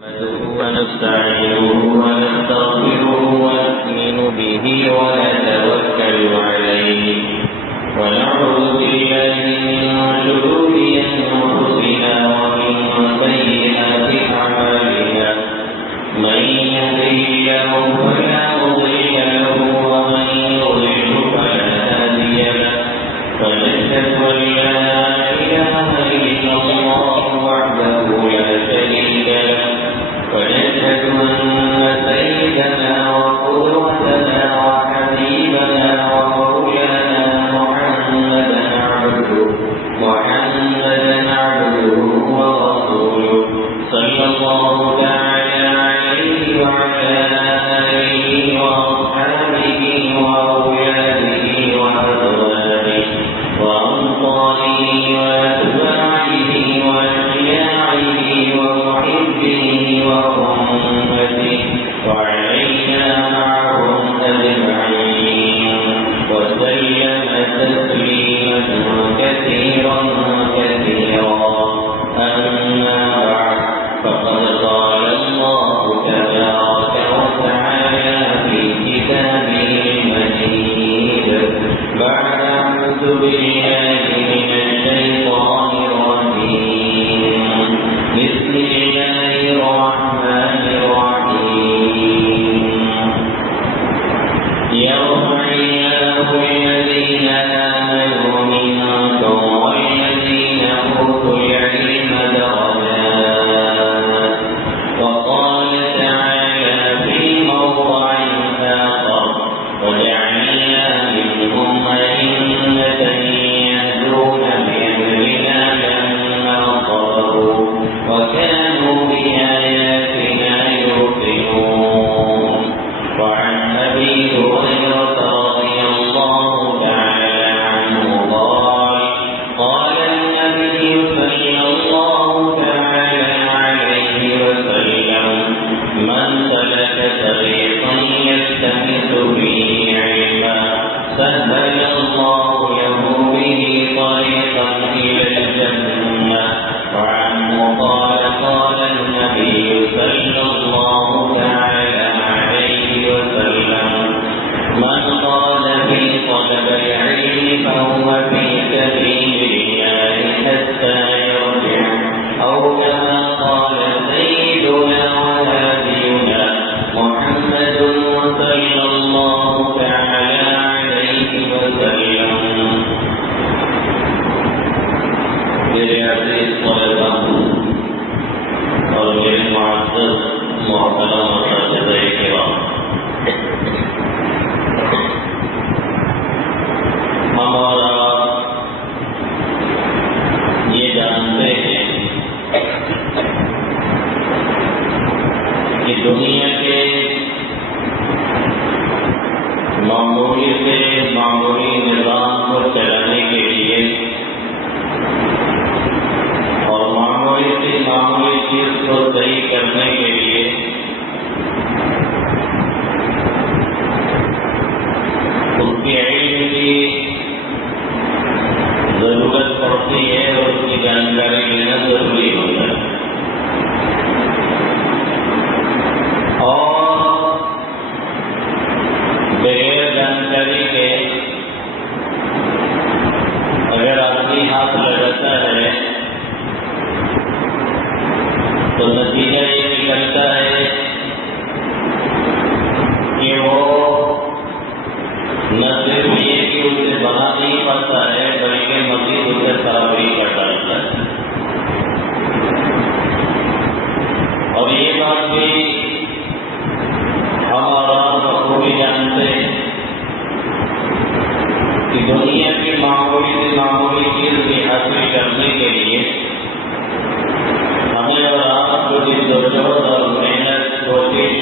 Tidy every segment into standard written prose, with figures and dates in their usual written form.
ونستعينه ونستغفره ونؤمن به ونتوكل عليه ونعوذ بالله من شرور أنفسنا ومن سيئات أعمالنا من يهده الله فلا مضل له ومن يضلل فلا هادي له ونشهد أن لا إله إلا الله وحده لا شريك له ونشهد أن سيدنا وقدوتنا وحبيبنا ومولانا محمدا عبده ورسوله صلى الله تعالى عليه وعلى آله وأصحابه وأولاده وأزواجه وأنصاره وأتباعه وأشياعه ومحبه وأمته وعلينا معهم أجمعين وسلم تسليما كثيرا أما بعد فقد قال الله تبارك وتعالى في كتابه المجيد بعد أعوذ بالله من الشيطان الرجيم بسم الله الرحمن الرحيم يرفع الله الذين آمنوا منكم والذين أوتوا العلم درجات وقال تعالى في موضع آخر وجعلنا منهم أئمة يهدون بأمرنا لما صبروا وكانوا بآياتنا يوقنون وعن أبي هريرة رضي الله تعالى عنه قال النبي صلى الله تعالى عليه وسلم من سلك طريقا يلتمس به علما سهل الله له به طريقا إلى الجنة وعنه قال النبي صلى الله تعالى عليه وسلم من قال في طلب العلم فهو في سبيل الله حتى يرجع أو كما قال سيدنا وهادينا محمد صلى الله تعالى عليه وسلم. میرے عزیز طلباء اور میرے معزز محترم اساتذہ کرام، ہم اور آپ یہ جانتے ہیں کہ دنیا کے معمولی سے معمولی نظام کو چلانے کے لیے اور معمولی سے معمولی چیز کو صحیح کرنے کے لیے اس کے علم کی ضرورت پڑتی ہے اور اس کی جانکاری لینا ضروری ہوتا ہے. اور بغیر جانکاری کے اگر آدمی ہاتھ لگاتا ہے تو نتیجہ یہ نکلتا ہے کہ وہ نہ صرف یہ کہ اسے بنا نہیں پاتا ہے بلکہ مزید اسے خراب بھی کر ڈالتا ہے. اور یہ بات بھی ہم اور آپ بخوبی جانتے ہیں کہ دنیا کی معمولی سے معمولی چیز کی حاصل کرنے کے لیے ہمیں اور آپ کو جدوجہد اور محنت کوشش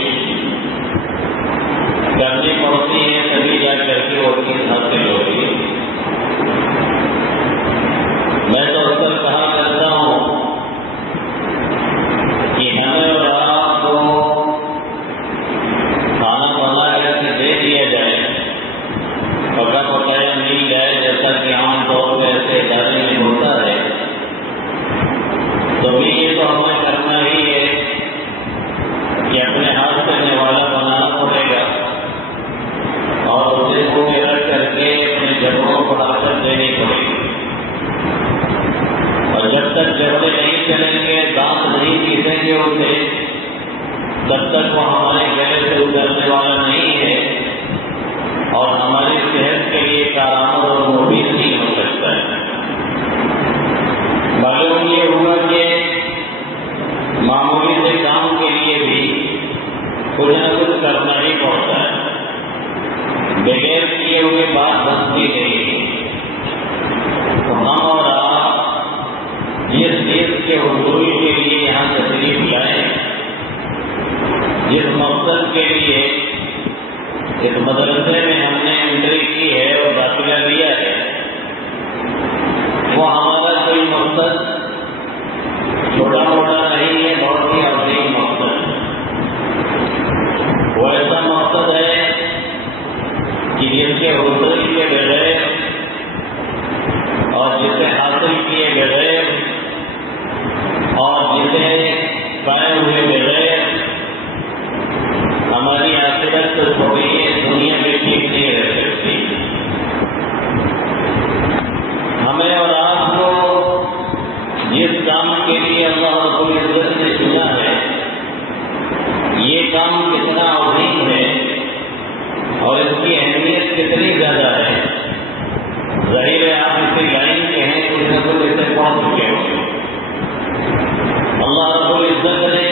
کرنی پڑتی ہے تبھی جا کر کے وہ چیز حاصل ہوتی ہے. میں تو اکثر کہا کرتا ہوں کہ ہمیں اور آپ کو اٹھے جب تک وہ ہمارے گلے سے اترنے والا نہیں ہے اور ہماری صحت کے لیے کارآمد اور مفید نہیں ہو سکتا ہے۔ معلوم یہ ہوا کہ معمولی سے کام کے لیے بھی کچھ نہ کچھ کرنا ہی پڑتا ہے، بغیر کیے ہوئے بات بنتی نہیں۔ تو ہم اور آپ جس چیز کے حصول کے لیے یہاں تشریف لائے، جس مقصد کے لیے اس مدرسے میں ہم نے انٹری کی ہے اور داخلہ لیا ہے، وہ ہمارا کوئی مقصد چھوٹا موٹا نہیں ہے، بہت ہی عظیم مقصد ہے۔ وہ ایسا مقصد ہے کہ جس کے حصول کے بغیر اور جسے حاصل کیے بغیر اور جسے پائے ہوئے بغیر ہماری آخرت تو تھوڑی ہے، دنیا میں ٹھیک نہیں رہ سکتی۔ ہمیں اور آپ کو جس کام کے لیے اللہ رب العزت نے چنا ہے، یہ کام کتنا عظیم ہے اور اس کی اہمیت کتنی زیادہ ہے، ظاہر ہے آپ اسی لائن کے ہیں، کچھ نہ کچھ اسے پہنچ چکے ہوں گے۔ اللہ رب العزت نے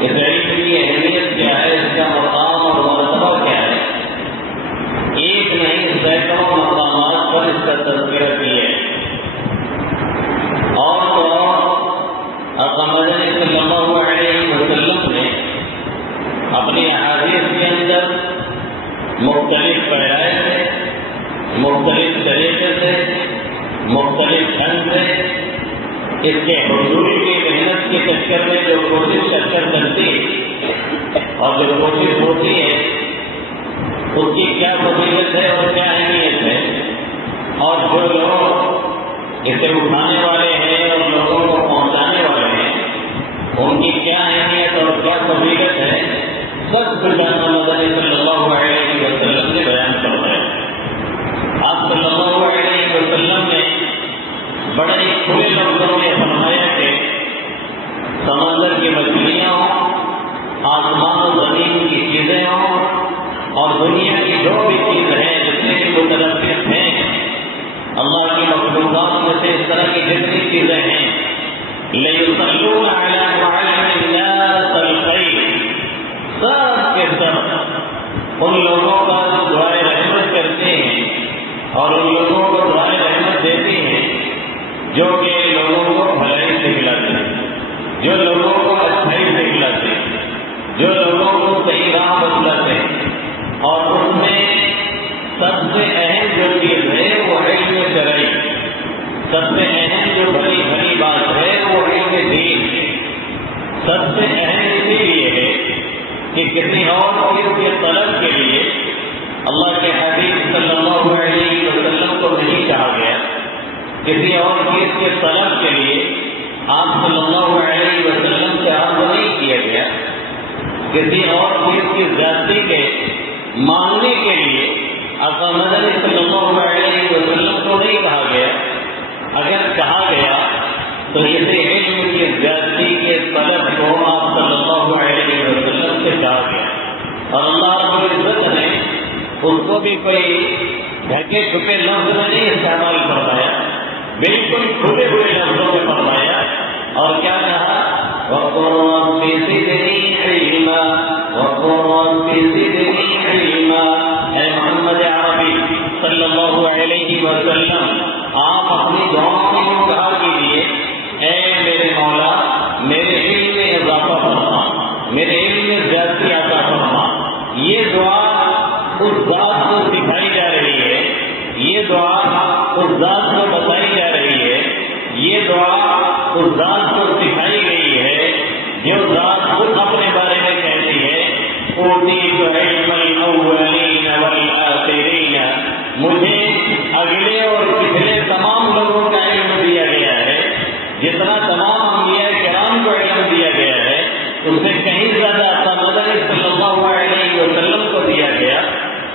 اس علم کی اہمیت کیا ہے، اس کا مقام اور مرتبہ کیا ہے، ایک نہیں سینکڑوں مقامات پر اس کا تذکرہ کیا ہے۔ اور آقا مدنی صلی اللہ علیہ وسلم نے اپنی احادیث کے اندر مختلف پیرائے سے، مختلف طریقے سے، مختلف ڈھنگ سے اس کے حصول کی محنت کے چکر میں جو کوشش کرتی ہے اور جو کوشش ہوتی ہے اس کی کیا فضیلت ہے اور کیا اہمیت ہے، اور جو لوگ اسے اٹھانے والے ہیں اور لوگوں کو پہنچانے والے ہیں ان کی کیا اہمیت اور کیا فضیلت ہے، سب کچھ آقا مدنی صلی اللہ علیہ وسلم نے بیان کرنا ہے۔ آپ صلی اللہ علیہ وسلم نے بڑے ہی کھلے لفظوں میں فرمایا کہ سمندر کی مچھلیاں ہوں، آسمان و زمین کی چیزیں ہوں، اور دنیا کی جو بھی چیز ہے جتنے بھی مترقب ہیں، اللہ کی مخلوقات میں سے اس طرح کی جتنی چیزیں ہیں، لَيُصَلُّونَ عَلَىٰ مُعَلِّمِ النَّاسِ الْخَيْرِ، سب کے سب ان لوگوں کا دعائے رحمت کرتے ہیں اور ان لوگوں کو دعائے رحمت دیتے ہیں جو کہ لوگوں کو بھلائی سے کھلاتے ہیں، جو لوگوں کو اچھائی سے کھلاتے ہیں، جو لوگوں کو صحیح راہ بتلاتے ہیں، اور اس میں سب سے اہم جو چیز ہے وہ علم شرعی، سب سے اہم جو بڑی بڑی بات ہے وہ علم دین، سب سے اہم اسی لیے ہے کہ کسی اور چیز کے طلب کے لیے اللہ کے حبیب صلی اللہ علیہ وسلم کو نہیں کہا گیا، کسی اور چیز کے طلب کے لیے آپ صلی اللہ علیہ وسلم سے عرض نہیں کیا گیا، کسی اور چیز کی زیادتی کے مانگنے کے لیے آقا مدنی صلی اللہ علیہ وسلم کو نہیں کہا گیا۔ اگر کہا گیا تو اسی علم کی زیادتی کے طلب کو آپ صلی اللہ علیہ وسلم سے کہا گیا، اور اللہ رب العزت نے اس کو بھی کوئی ڈھکے چھپے لفظ میں نہیں استعمال فرمایا، بالکل کھلے ہوئے لفظوں میں فرمایا، اور کیا کہا؟ وَقُلْ رَبِّ زِدْنِی عِلْمًا وَقُلْ رَبِّ زِدْنِی عِلْمًا۔ اے محمد عربی صلی اللہ علیہ وسلم، آپ اپنی دعاؤں میں یوں کہا کیجیے، اے میرے مولا میرے علم میں اضافہ فرما، میرے علم میں زیادتی عطا فرما۔ یہ دعا اس ذات کو سکھائی جا رہی ہے، یہ دعا اس ذات کو بتائی جا رہی ہے، یہ دعا اس ذات کو سکھائی گئی ہے جو ذات خود اپنے بارے میں کہتی ہے، اوتیت علم الاولین والآخرین، مجھے اگلے اور پچھلے تمام لوگوں کا علم دیا گیا ہے، جتنا تمام انبیاء کرام کو علم دیا گیا ہے اس سے کہیں زیادہ آقا مدنی صلی اللہ علیہ وسلم کو دیا گیا۔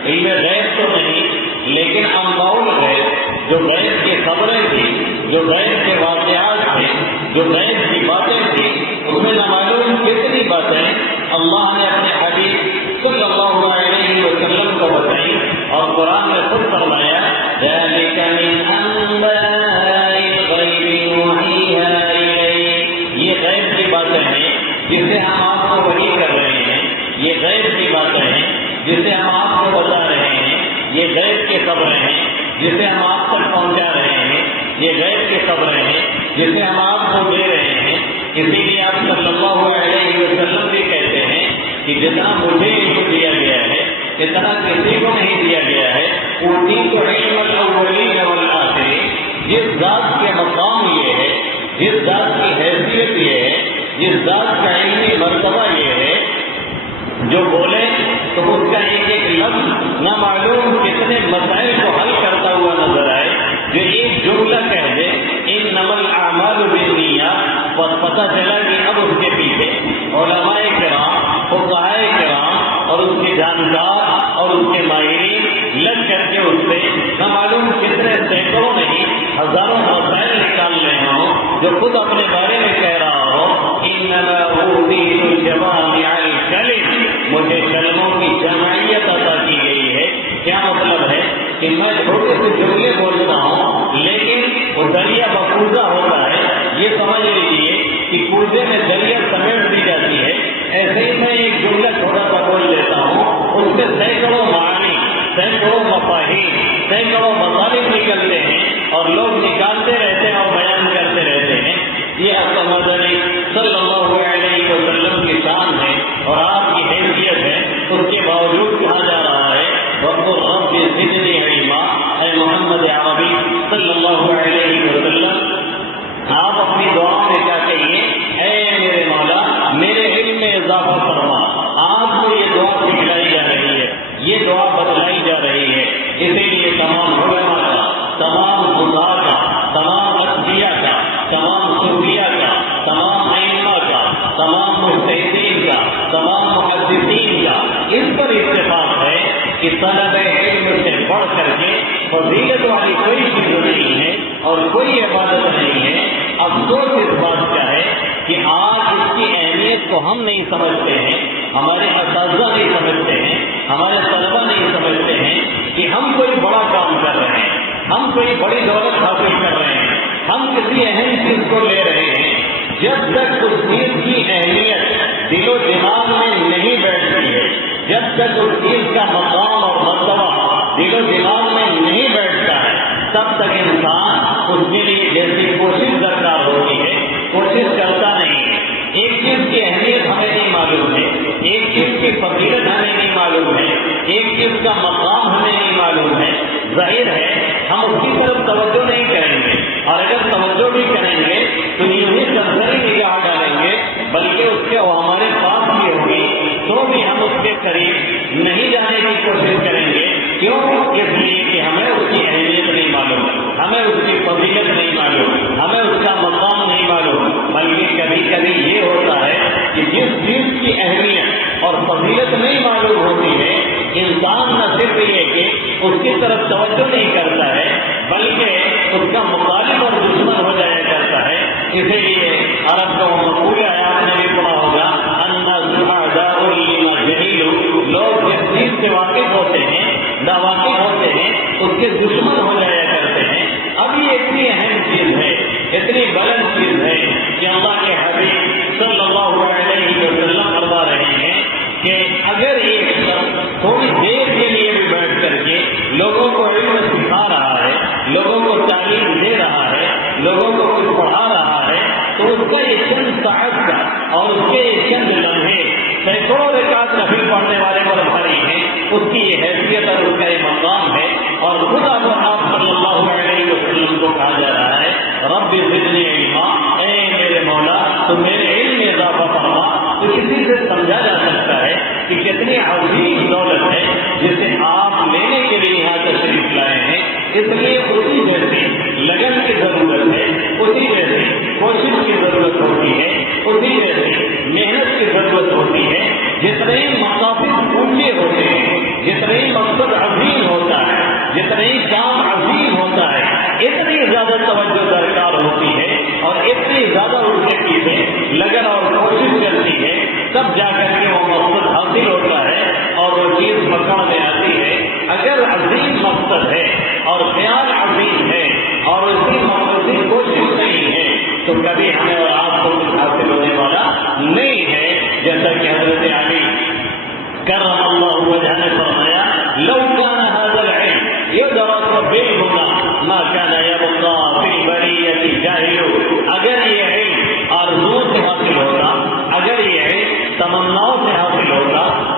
علم غیب تو نہیں لیکن انباء الغیب، جو غیب کی خبریں تھیں، جو غیب کے واقعات تھے، جو غیب کی باتیں تھیں، اس اس میں نہ معلوم کتنی باتیں اللہ نے اپنے حبیب صلی اللہ علیہ وسلم کو بتائی، اور قرآن نے خود فرمایا ذَلِكَ مِنْ أَنْبَاءِ الْغَيْبِ نُوحِيهَا إِلَيْكَ، یہ غیب کی باتیں ہیں جسے ہم آپ کو وحی کر رہے ہیں، یہ غیب کی باتیں ہیں جسے ہم آپ کو بتا رہے ہیں، یہ غیب کی خبریں ہیں جسے ہم آپ تک پہنچا رہے ہیں، یہ غیب کی خبریں ہیں جسے ہم آپ کو دے رہے ہیں۔ اسی لیے آپ صلی اللہ علیہ وسلم بھی کہتے ہیں کہ جتنا مجھے علم دیا گیا ہے اتنا کسی کو نہیں دیا گیا ہے۔ اوتیت علم الاولین والآخرین، جس ذات کے مقام یہ ہے، جس ذات کی حیثیت یہ ہے، جس ذات کا علمی مرتبہ یہ ہے، جو بولے تو اس کا ایک ایک لفظ نہ معلوم کتنے مسائل کو حل کرتا ہوا نظر آئے، جو ایک جملہ کہہ دے انما الاعمال بالنیات، اور پتہ چلا کہ اب اس کے پیچھے علماء کرام، فقہاء کرام اور اس کے جانکار اور اس کے ماہرین لگ کر کے اس سے نہ معلوم کتنے سینکڑوں نہیں ہزاروں مسائل نکال رہے ہوں، جو خود اپنے بارے میں کہہ رہا ہو انما اوتیت الجوامع الکلم، مجھے کلموں کی جمعیت عطا کی گئی ہے۔ کیا مطلب ہے کہ میں چھوٹے سے جملے بولتا ہوں لیکن وہ دریا بکوزہ ہوتا ہے، یہ سمجھ لیجیے کہ کوزے میں دریا سمیٹ دی جاتی ہے، ایسے ہی میں ایک جملہ چھوٹا سا بول لیتا ہوں، اس سے سینکڑوں معانی، سینکڑوں مفاہیم، سینکڑوں مطالب نکلتے ہیں اور لوگ نکالتے رہتے ہیں اور بیان کرتے رہتے ہیں۔ یہ آپ مدنی صلی اللہ علیہ وسلم کی شان ہے اور آپ کی حیثیت ہے، اس کے باوجود کہا جا رہا ہے وَقُلْ رَبِّ زِدْنِی عِلْمًا، اے محمد عربی صلی اللہ علیہ وسلم آپ اپنی دعا میں کیا کہیے، اے میرے مولا میرے علم میں اضافہ فرما۔ آپ کو یہ دعا سکھلائی جا رہی ہے، یہ دعا بتلائی جا رہی ہے، اسی لیے تمام علماء کا، تمام خدا کا، تمام ادبیہ کا، تمام صوفیہ کا، تمام ائمہ کا، تمام مجتہدین کا، تمام محدثین کا اس پر اتفاق ہے کہ طلب علم سے بڑھ کر کے فضیلت والی کوئی چیز نہیں ہے اور کوئی عبادت نہیں ہے۔ افسوس اس بات کا ہے کہ آج اس کی اہمیت کو ہم نہیں سمجھتے ہیں، ہمارے اساتذہ نہیں سمجھتے ہیں، ہمارے طلبہ نہیں سمجھتے ہیں کہ ہم کوئی بڑا کام کر رہے ہیں، ہم کوئی بڑی دولت حاصل کر رہے ہیں، ہم کسی اہم چیز کو لے رہے ہیں۔ جب تک اس چیز کی اہمیت دل و دماغ میں نہیں بیٹھتی ہے، جب تک اس چیز کا مقام اور مرتبہ دل و دماغ میں نہیں بیٹھتا ہے، تب تک انسان اس کے لیے جیسی کوشش درکار ہوتی ہے کوشش کرتا نہیں ہے۔ ایک چیز کی اہمیت ہمیں نہیں معلوم ہے، ایک چیز کی فضیلت ہمیں نہیں معلوم ہے، ایک چیز کا مقام ہمیں نہیں معلوم ہے، ظاہر ہے ہم اس کی طرف توجہ نہیں کریں گے، اور اگر توجہ بھی کریں گے تو یوں ہی سرسری نگاہ ڈالیں گے، بلکہ اس کے وہ ہمارے پاس بھی ہوگی تو بھی ہم اس کے قریب نہیں جانے کی کوشش کریں گے۔ کیوں؟ اس لیے کہ ہمیں اس کی اہمیت نہیں معلوم، ہمیں اس کی فضیلت نہیں معلوم، ہمیں اس کا مقام نہیں معلوم۔ بلکہ کبھی کبھی یہ ہوتا ہے کہ جس چیز کی اہمیت اور فضیلت نہیں معلوم ہوتی ہے، انسان نہ صرف یہ کہ اس کی طرف توجہ نہیں کرتا ہے بلکہ اس کا مخالف اور دشمن ہو جایا کرتا ہے۔ اسی لیے عرب کا وہ مقول ہے، آپ نے بھی پڑھا ہوگا، لوگ جس چیز سے واقف ہوتے ہیں نہ واقف ہوتے ہیں اس کے دشمن ہو جایا کرتے ہیں۔ اب یہ اتنی اہم چیز ہے، اتنی بلند چیز ہے کہ اللہ کے حبیب صلی اللہ علیہ وسلم فرما رہے ہیں کہ اگر ایک شخص تھوڑی دیر کے لیے بھی بیٹھ کر کے لوگوں کو علم سکھا رہا ہے، لوگوں کو تعلیم دے رہا ہے، لوگوں کو کچھ پڑھا رہا ہے، تو اس کا یہ چند ساعت کا اور اس کے یہ چند لمحے سینکڑوں رکعت نفل پڑھنے والے پر بھاری ہیں، اس کی یہ حیثیت اور اس کا یہ مقام ہے۔ اور خدا کو آپ صلی اللہ علیہ وسلم کو کہا جا رہا ہے رب زدنی علما، اے میرے مولا تو میرے علم میں اضافہ فرما۔ تو کسی سے سمجھا جا سکتا ہے کہ کتنی عظیم دولت ہے جسے آپ لینے کے لیے یہاں تشریف لائے ہیں۔ اس لیے اسی جیسی لگن کی ضرورت ہے، اسی جیسی کوشش کی ضرورت ہوتی ہے، اسی جیسی محنت کی ضرورت ہوتی ہے۔ جتنے مقاصد اونچے ہوتے ہیں، جتنے مقصد عظیم ہوتا ہے، جتنے کام عظیم ہوتا ہے، اتنی زیادہ توجہ درکار ہوتی ہے اور اتنی زیادہ اس کے پیچھے لگن اور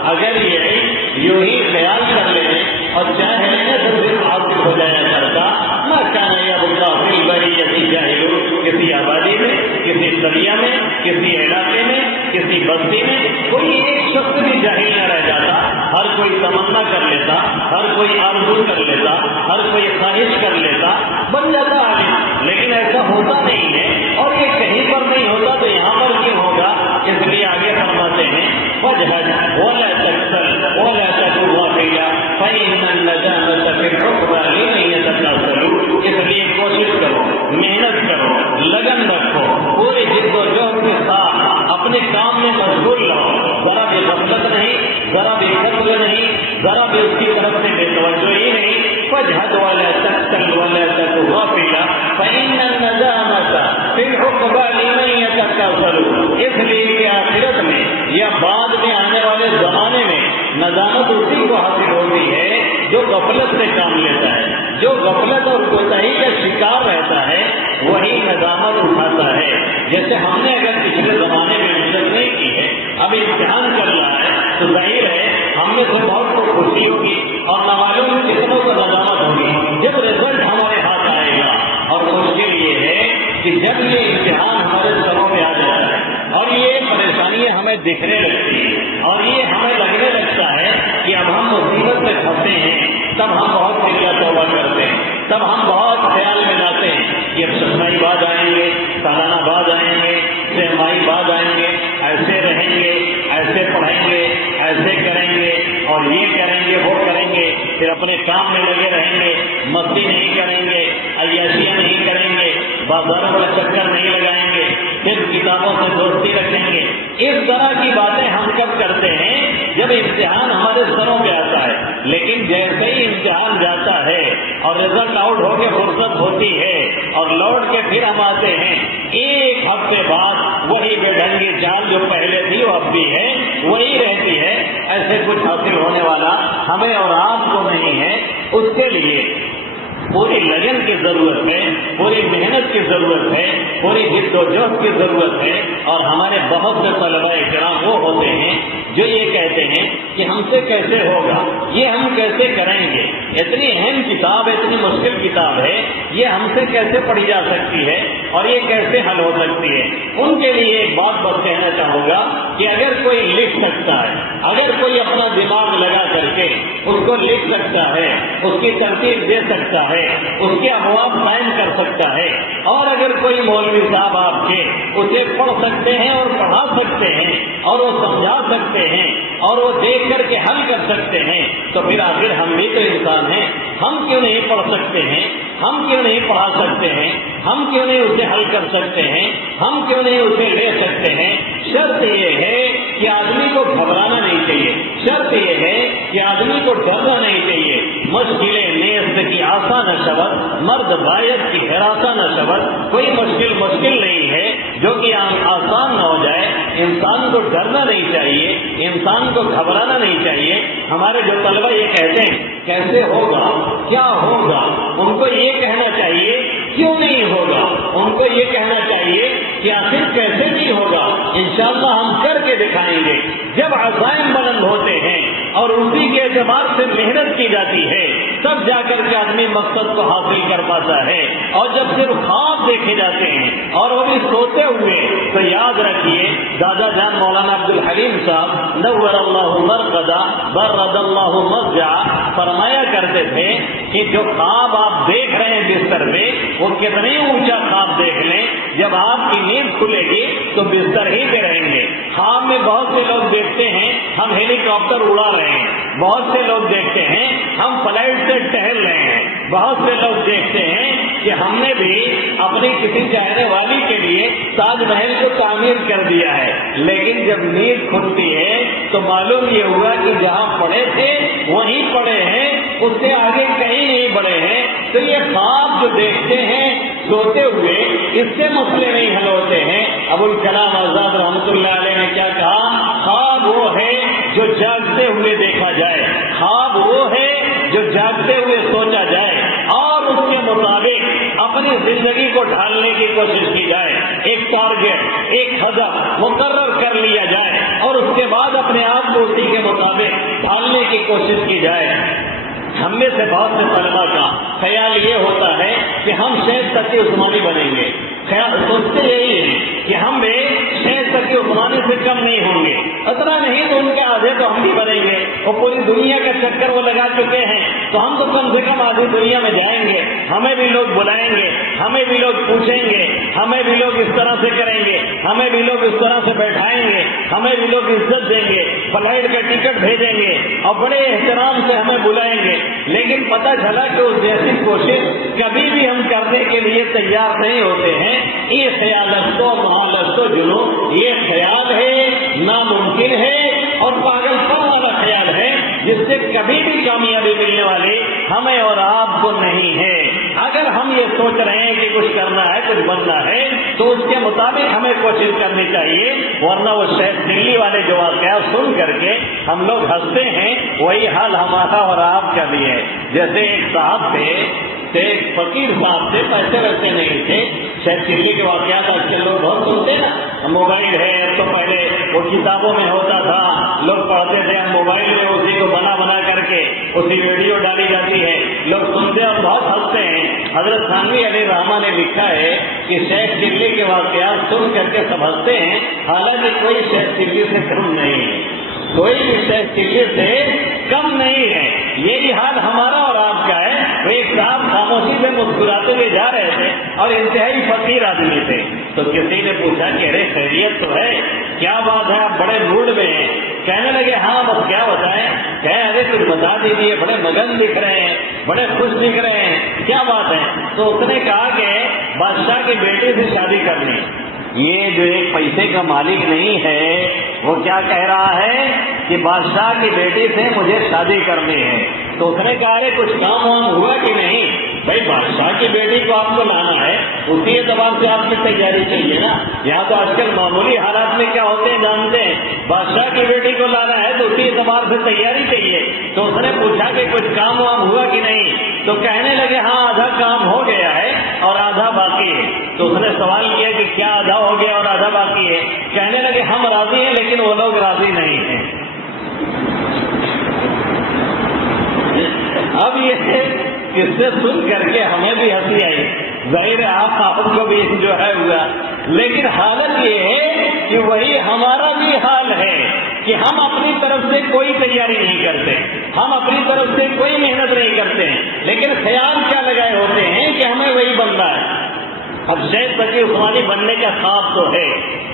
اگر یہ یوں ہی خیال کر لینے اور چاہے تو صرف حاصل ہو جایا کرتا نہ کامیاب فی البریۃ جاہل، کسی آبادی میں، کسی دریا میں، کسی علاقے میں، کسی بستی میں کوئی ایک شخص بھی جاہل نہ رہ جاتا، ہر کوئی تمنا کر لیتا، ہر کوئی آرزو کر لیتا، ہر کوئی خواہش کر لیتا، بن جاتا عالم، لیکن ایسا ہوتا نہیں ہے، اور یہ کہیں پر نہیں ہوتا تو یہاں پر کیوں ہوگا؟ اس لیے آگے فرماتے ہیں وَاجْهَدْ وَلَا تَكْسَلْ وَلَا تَكُ غَافِلًا فَإِنَّ النَّجَاةَ فِي الْعُقْبَى لِمَن يَتَكَاسَلُ۔ اس لیے کوشش کرو، محنت کرو، لگن رکھو، پوری جد و جہد کے ساتھ اپنے کام میں مشغول رہو، ذرا بھی غفلت نہیں، ذرا بھی قتل نہیں، ذرا بھی اس کی طرف سے بے توجہی نہیں۔ وَاجْهَدْ وَلَا تَكْسَلْ وَلَا تَكُ غَافِلًا فَإِنَّ النَّجَاةَ فِي الْعُقْبَى لِمَن يَتَكَاسَلُ۔ اس لیے کہ آخرت میں یا بعد میں آنے والے زمانے میں ندامت اسی کو حاصل ہوتی ہے جو غفلت سے کام لیتا ہے، جو غفلت اور کوتاہی کا شکار رہتا ہے وہی ندامت اٹھاتا ہے۔ جیسے ہم نے اگر پچھلے زمانے میں محنت نہیں کی ہے، اب امتحان چل رہا ہے، تو ظاہر ہے ہم میں سے بہت کو خوشی ہوگی اور نہ معلوم کتنوں کو ندامت ہوگی جب رزلٹ ہمارے ہاتھ آئے گا۔ اور مشکل یہ ہے کہ جب یہ امتحان ہمارے سروں پہ آ جاتا ہے اور یہ پریشانیاں ہمیں دکھنے لگتی ہیں اور یہ ہمیں لگنے لگتا ہے کہ اب ہم مصیبت سے پھنسے ہیں، تب ہم بہت سیدھا توبہ کرتے ہیں، تب ہم بہت خیال میں لاتے ہیں کہ اب شہمائی بعد آئیں گے، سالانہ بعد آئیں گے، سہمائی بعد آئیں گے، ایسے رہیں گے، ایسے پڑھیں گے، ایسے کریں گے اور یہ کریں گے، وہ کریں گے، پھر اپنے کام میں لگے رہیں گے، مستی نہیں کریں گے، عیاشیاں نہیں کریں گے، بازاروں کا چکر نہیں لگائیں گے، صرف کتابوں سے دوستی رکھیں گے۔ اس طرح کی باتیں ہم کب کرتے ہیں؟ جب امتحان ہمارے سروں پہ آتا ہے۔ لیکن جیسے ہی امتحان جاتا ہے اور رزلٹ آؤٹ ہو کے فرصت ہوتی ہے اور لوٹ کے پھر ہم آتے ہیں، ایک ہفتے بعد وہی بے ڈھنگی چال جو پہلے تھی وہ اب بھی ہے، وہی رہتی ہے۔ ایسے کچھ حاصل ہونے والا ہمیں اور آپ کو نہیں ہے۔ اس کے لیے پوری لگن کی ضرورت ہے، پوری محنت کی ضرورت ہے، پوری جد و جہد کی ضرورت ہے۔ اور ہمارے بہت سے طلباء کرام وہ ہوتے ہیں جو یہ کہتے ہیں کہ ہم سے کیسے ہوگا، یہ ہم کیسے کریں گے، اتنی اہم کتاب، اتنی مشکل کتاب ہے، یہ ہم سے کیسے پڑھی جا سکتی ہے اور یہ کیسے حل ہو سکتی ہے۔ ان کے لیے ایک بات بس کہنا چاہوں گا کہ اگر کوئی لکھ سکتا ہے، اگر کوئی اپنا دماغ لگا کر کے اس کو لکھ سکتا ہے، اس کی ترتیب دے سکتا ہے، اس کے ابواب قائم کر سکتا ہے، اور اگر کوئی مولوی صاحب آپ کے اسے پڑھ سکتے ہیں اور پڑھا سکتے ہیں اور وہ سمجھا سکتے ہیں اور وہ دیکھ کر کے حل کر سکتے ہیں، تو پھر آخر ہم بھی تو انسان ہیں، ہم کیوں نہیں پڑھ سکتے ہیں، ہم کیوں نہیں پڑھا سکتے ہیں، ہم کیوں نہیں اسے حل کر سکتے ہیں، ہم کیوں نہیں اسے لے سکتے ہیں۔ شرط یہ ہے کہ آدمی کو گھبرانا نہیں چاہیے، شرط یہ ہے کہ آدمی کو ڈرنا نہیں چاہیے۔ مشکلیں نیست کی آسان شبد، مرد باید کی ہراساں نہ شبد۔ کوئی مشکل نہیں ہے جو کہ آسان نہ ہو جائے۔ انسان کو ڈرنا نہیں چاہیے، انسان کو گھبرانا نہیں چاہیے۔ ہمارے جو طلبہ یہ کہتے ہیں کیسے ہوگا، کیا ہوگا، ان کو یہ کہنا چاہیے کیوں نہیں ہوگا، ان کو یہ کہنا چاہیے کہ آخر کیسے نہیں ہوگا، انشاءاللہ ہم کر کے دکھائیں گے۔ جب عزائم بلند ہوتے ہیں اور اسی کے اعتبار سے محنت کی جاتی ہے تب جا کر کے آدمی مقصد کو حاصل کر پاتا ہے۔ اور جب صرف خواب دیکھے جاتے ہیں اور وہ بھی سوتے ہوئے، تو یاد رکھیے دادا جان مولانا عبدالحلیم صاحب نور اللہ مرقدہ برد اللہ مضجع فرمایا کرتے تھے کہ جو خواب آپ دیکھ رہے ہیں بستر میں، وہ کتنے اونچا خواب دیکھ لیں، جب آپ کی نیند کھلے گی تو بستر ہی پہ رہیں گے۔ خواب میں بہت سے لوگ دیکھتے ہیں ہم ہیلی کاپٹر اڑا رہے ہیں، بہت سے لوگ دیکھتے ہیں ہم فلائٹ سے ٹہل رہے ہیں، بہت سے لوگ دیکھتے ہیں کہ ہم نے بھی اپنی کسی چاہنے والی کے لیے تاج محل کو تعمیر کر دیا ہے۔ لیکن جب نیند کھلتی ہے تو معلوم یہ ہوا کہ جہاں پڑے تھے وہیں پڑے ہیں، اس سے آگے کہیں نہیں بڑھے ہیں۔ تو یہ خواب جو دیکھتے ہیں سوتے ہوئے، اس سے مسئلے نہیں حل ہوتے ہیں۔ ابوالکلام آزاد رحمۃ اللہ علیہ نے کیا کہا؟ خواب وہ ہے جو جاگتے ہوئے دیکھا جائے، خواب وہ ہے جو جاگتے ہوئے سوچا جائے اور اس کے مطابق اپنی زندگی کو ڈھالنے کی کوشش کی جائے، ایک ٹارگیٹ، ایک ہدف مقرر کر لیا جائے اور اس کے بعد اپنے آپ کو اسی کے مطابق ڈھالنے کی کوشش کی جائے۔ ہم میں سے بہت سے طلبا کا خیال یہ ہوتا ہے کہ ہم شیخ تقی عثمانی بنیں گے، سوچتے یہی ہے کہ ہم بھی شیخ تقی عثمانی سے کم نہیں ہوں گے، اتنا نہیں تو ان کے آدھے تو ہم بھی بنیں گے، اور پوری دنیا کا چکر وہ لگا چکے ہیں تو ہم تو کم سے کم آدھی دنیا میں جائیں گے، ہمیں بھی لوگ بلائیں گے، ہمیں بھی لوگ پوچھیں گے، ہمیں بھی لوگ اس طرح سے کریں گے، ہمیں بھی لوگ اس طرح سے بیٹھائیں گے، ہمیں بھی لوگ عزت دیں گے، فلائٹ کا ٹکٹ بھیجیں گے اور بڑے احترام سے ہمیں بلائیں گے۔ لیکن پتہ چلا کہ اس جیسی کوشش کبھی بھی ہم کرنے کے لیے تیار نہیں ہوتے ہیں۔ یہ خیالت و محالت و جنون، یہ خیال ہے ناممکن ہے اور پاگل پن والا خیال ہے جس سے کبھی بھی کامیابی ملنے والی ہمیں اور آپ کو نہیں ہے۔ اگر ہم یہ سوچ رہے ہیں کہ کچھ کرنا ہے، کچھ بننا ہے، تو اس کے مطابق ہمیں کوشش کرنی چاہیے، ورنہ وہ شیخ دلی والے جو واقعات سن کر کے ہم لوگ ہنستے ہیں، وہی حال ہمارا اور آپ کا بھی ہے۔ جیسے ایک صاحب تھے، ایک فقیر صاحب تھے، پیسے ویسے نہیں تھے، شیخ دلی کے واقعات آج کل لوگ بہت سنتے نا، موبائل ہے تو پہلے وہ کتابوں میں ہوتا تھا، لوگ پڑھتے تھے، اب موبائل میں اسی کو بنا کر کے اسی ویڈیو ڈالی جاتی ہے، لوگ سنتے اور بہت ہنستے ہیں۔ حضرت تھانوی علیہ رحمہ نے لکھا ہے کہ شیخ دلی کے واقعات سن کر کے سب ہنستے ہیں، حالانکہ کوئی شیخ دلی سے کم نہیں ہے، کوئی بھی شیخ دلی سے کم نہیں ہے۔ یہی حال ہمارا اور آپ کا ہے۔ وہ ایک صاحب خاموشی سے مسکراتے ہوئے جا رہے تھے اور انتہائی فقیر آدمی تھے، تو کسی نے پوچھا کہ ارے خیریت تو ہے، کیا بات ہے، آپ بڑے موڈ میں ہیں؟ کہنے لگے ہاں بس کیا بتائیں، کہے ارے کچھ بتا دیجیے، بڑے مگن دکھ رہے ہیں، بڑے خوش دکھ رہے ہیں، کیا بات ہے؟ تو اس نے کہا کہ بادشاہ کی بیٹی سے شادی کرنی۔ یہ جو ایک پیسے کا مالک نہیں ہے وہ کیا کہہ رہا ہے کہ بادشاہ کی بیٹی سے مجھے شادی کرنی ہے۔ تو اس نے کہا ارے کچھ کام وام ہوا کہ نہیں؟ بھائی بادشاہ کی بیٹی کو آپ کو لانا ہے، اسی اعتبار سے آپ کی تیاری چاہیے نا۔ یہاں تو آج کل معمولی حالات میں کیا ہوتے ہیں جانتے ہیں، بادشاہ کی بیٹی کو لانا ہے تو اسی اعتبار سے تیاری چاہیے۔ تو اس نے پوچھا کہ کچھ کام وام ہوا کہ نہیں؟ تو کہنے لگے ہاں آدھا کام ہو گیا ہے اور آدھا باقی ہے۔ تو اس نے سوال کیا کہ کیا آدھا ہو گیا اور آدھا باقی ہے؟ کہنے لگے ہم راضی ہیں لیکن وہ لوگ راضی نہیں ہیں۔ اب یہ قصے سن کر کے ہمیں بھی ہنسی آئی، ظاہر ہے آپ کو بھی جو ہے ہوا، لیکن حالت یہ ہے کہ وہی ہمارا بھی حال ہے کہ ہم اپنی طرف سے کوئی تیاری نہیں کرتے، ہم اپنی طرف سے کوئی محنت نہیں کرتے ہیں، لیکن خیال کیا لگائے ہوتے ہیں کہ ہمیں وہی بننا ہے۔ اب شیخ تقی عثمانی بننے کا خواب تو ہے،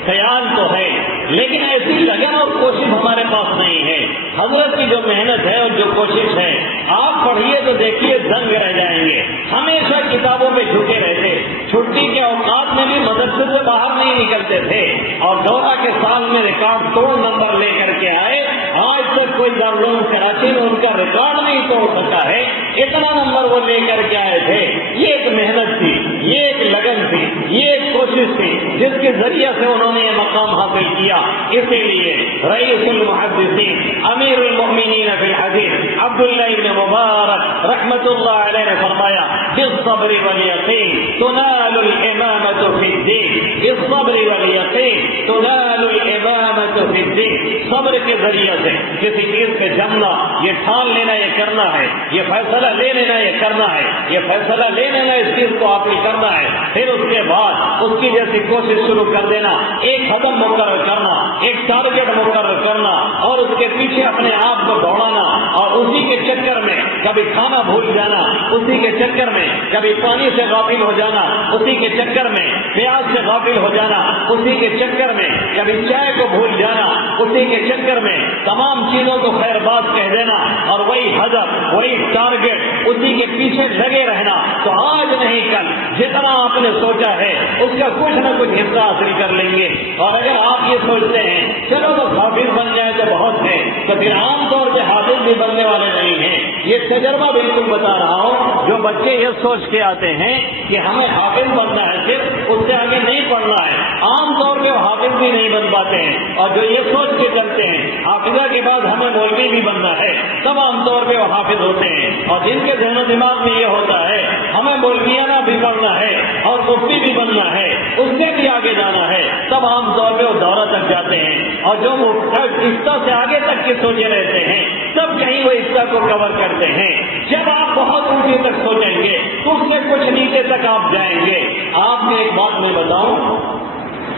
خیال تو ہے، لیکن ایسی لگن اور کوشش ہمارے پاس نہیں ہے۔ حضرت کی جو محنت ہے اور جو کوشش ہے، آپ پڑھیے تو دیکھیے دنگ رہ جائیں گے۔ ہمیشہ کتابوں پہ جھکے رہتے، چھٹی کے اوقات میں بھی مدرسے سے باہر نہیں نکلتے تھے، اور دورہ کے سال میں ریکارڈ توڑ نمبر لے کر کے آئے۔ آج تک کوئی دارالعلوم کراچی میں ان کا ریکارڈ نہیں توڑ سکا ہے، اتنا نمبر وہ لے کر کے آئے تھے۔ یہ ایک محنت تھی، یہ ایک لگن تھی، یہ ایک کوشش تھی جس کے ذریعے سے انہوں نے یہ مقام حاصل کیا۔ اسی لیے رئیس المحدثین امیر المؤمنین فی الحدیث عبداللہ ابن مبارک رحمت اللہ علیہ نے فرمایا بالصبر والیقین تنال الامامۃ فی الدین، بالصبر والیقین تنال الامامۃ فی الدین۔ صبر کے ذریعے سے کسی چیز پہ جمنا، یہ ٹھان لینا، یہ کرنا ہے، یہ فیصلہ لے لینا، یہ کرنا ہے، یہ فیصلہ لے لینا، اس چیز کو آپ نے کرنا ہے، پھر اس کے بعد اس کی جیسی کوشش شروع کر دینا، ایک قدم مقرر کرنا، ایک ٹارگیٹ مقرر کرنا اور اس کے پیچھے اپنے آپ کو دوڑانا، اور اسی کے چکر میں کبھی کھانا بھول جانا، اسی کے چکر میں کبھی پانی سے غافل ہو جانا، اسی کے چکر میں پیاز سے غافل ہو جانا، اسی کے چکر میں کبھی چائے کو بھول جانا، اسی کے چکر میں تمام چیزوں کو خیر بات کہہ دینا، اور وہی ہدف، وہی ٹارگیٹ، اسی کے پیچھے لگے رہنا۔ تو آج نہیں کل جتنا آپ نے سوچا ہے اس کا کچھ نہ کچھ حصہ حاصل کر لیں گے۔ اور اگر آپ یہ سوچتے ہیں چلو تو حافظ بن جائے تو بہت ہے، تو پھر عام طور پہ حافظ بھی بننے والے نہیں ہیں۔ یہ تجربہ بالکل بتا رہا ہوں، جو بچے یہ سوچ کے آتے ہیں کہ ہمیں حافظ بننا ہے، صرف اس سے آگے نہیں پڑھنا ہے، عام طور پہ وہ حافظ بھی نہیں بن پاتے ہیں، اور جو یہ سوچ کے چلتے ہیں حافظہ کے بعد ہمیں مولوی بھی بننا ہے، تب عام طور پہ وہ حافظ ہوتے ہیں، اور جن کے ذہن و دماغ میں یہ ہوتا ہے ہمیں مولویانہ بھی پڑھنا ہے اور مفتی بھی بننا ہے، اس سے بھی آگے جانا ہے، تب عام طور پہ وہ دورہ تک جاتے ہیں، اور جو عفتہ سے آگے تک کے سوچے رہتے ہیں تب کہیں وہ عفتہ کو کور کرتے ہیں۔ جب آپ بہت اونچے تک سوچیں گے تو اس سے کچھ نیچے تک آپ جائیں گے۔ آپ نے ایک بات میں بتاؤں،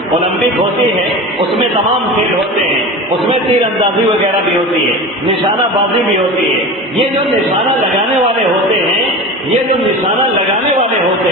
اولمپک ہوتی ہے، اس میں تمام کھیل ہوتے ہیں، اس میں تیر اندازی وغیرہ بھی ہوتی ہے، نشانہ بازی بھی ہوتی ہے۔ یہ جو نشانہ لگانے والے ہوتے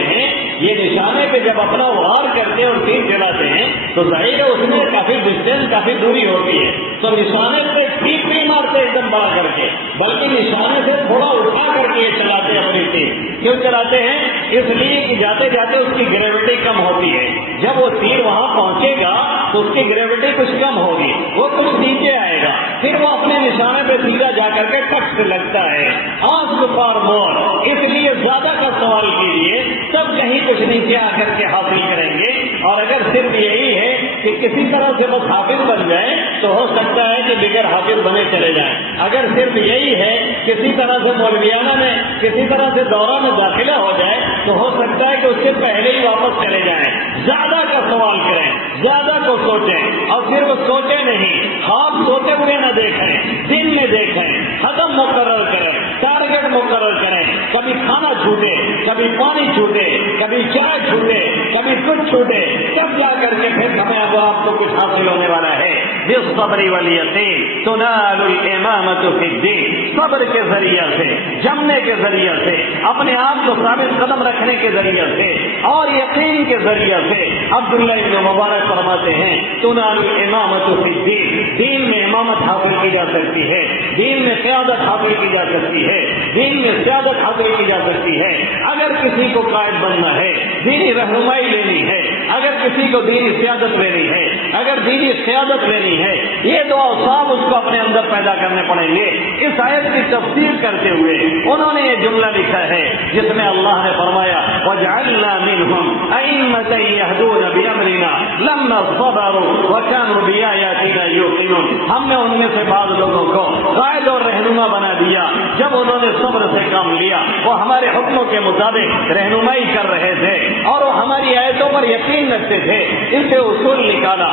ہیں، یہ نشانے پہ جب اپنا وار کرتے ہیں اور تیر چلاتے ہیں تو ظاہر ہے اس میں کافی ڈسٹینس، کافی دوری ہوتی ہے، تو نشانے پہ ٹھیک نہیں مارتے ایک دم بڑا کر کے، بلکہ نشانے سے تھوڑا اٹھا کر کے یہ چلاتے ہیں اپنی تیر۔ کیوں چلاتے ہیں؟ اس لیے کہ جاتے جاتے اس کی گریوٹی کم ہوتی ہے، جب وہ تیر وہاں پہنچے گا تو اس کی گریوٹی کچھ کم ہوگی، وہ کچھ نیچے آئے گا، پھر وہ اپنے نشانے پہ سیدھا جا کر کے ٹک سے لگتا ہے۔ آسک فار مور، اس لیے زیادہ کا سوال کیجیے، تب کہیں کچھ نیچے آ کر کے حاصل کریں گے۔ اور اگر صرف یہی ہے کہ کسی طرح سے بس حافظ بن جائیں تو ہو سکتا ہے کہ بغیر حافظ بنے چلے جائیں۔ اگر صرف یہی ہے کسی طرح سے مولویانہ میں کسی طرح سے دورہ میں داخلہ ہو جائے تو ہو سکتا ہے کہ اس سے پہلے ہی واپس چلے جائیں۔ زیادہ کا سوال کریں، زیادہ کو سوچیں، اور صرف سوچیں نہیں، خواب سوتے ہوئے نہ دیکھیں، دن میں دیکھیں، ختم مقرر کریں، ٹارگٹ مقرر کریں۔ کبھی کھانا چھوٹے، کبھی پانی چھوٹے، کبھی چائے چھوٹے، کبھی کچھ چھوٹے، تب جا کر کے پھر ہمیں اب آپ کو کچھ حاصل ہونے والا ہے۔ بالصبر والیقین تنال الامامۃ فی الدین، صبر کے ذریعے سے، جمنے کے ذریعے سے، اپنے آپ کو ثابت قدم رکھنے کے ذریعے سے اور یقین کے ذریعے سے۔ عبداللہ ابن مبارک فرماتے ہیں تنال الامامۃ فی الدین، دین میں امامت حاصل کی جا سکتی ہے، دین میں قیادت حاصل کی جا سکتی ہے، دین میں سیادت حاصل کی جا سکتی ہے۔ اگر کسی کو قائد بننا ہے، دینی رہنمائی لینی ہے، اگر کسی کو دینی سیادت لینی ہے، اگر دینی سیادت لینی ہے، یہ دو اوصاف اس کو اپنے اندر پیدا کرنے پڑیں گے۔ اس آیت کی تفسیر کرتے ہوئے انہوں نے یہ جملہ لکھا ہے جس میں اللہ نے فرمایا وَجْعَلْنَا مِنْهُمْ أَئِمَّةً يَهْدُونَ بِأَمْرِنَا لَمَّا صَبَرُوا وَكَانُوا بِآيَاتِنَا يُوقِنُونَ، ہم نے ان میں سے بعض لوگوں کو قائد اور رہنما بنا دیا جب انہوں نے صبر سے کام لیا، وہ ہمارے حکموں کے مطابق رہنمائی کر رہے تھے اور وہ ہماری آیتوں پر یقین رکھتے تھے۔ اس سے اصول نکالا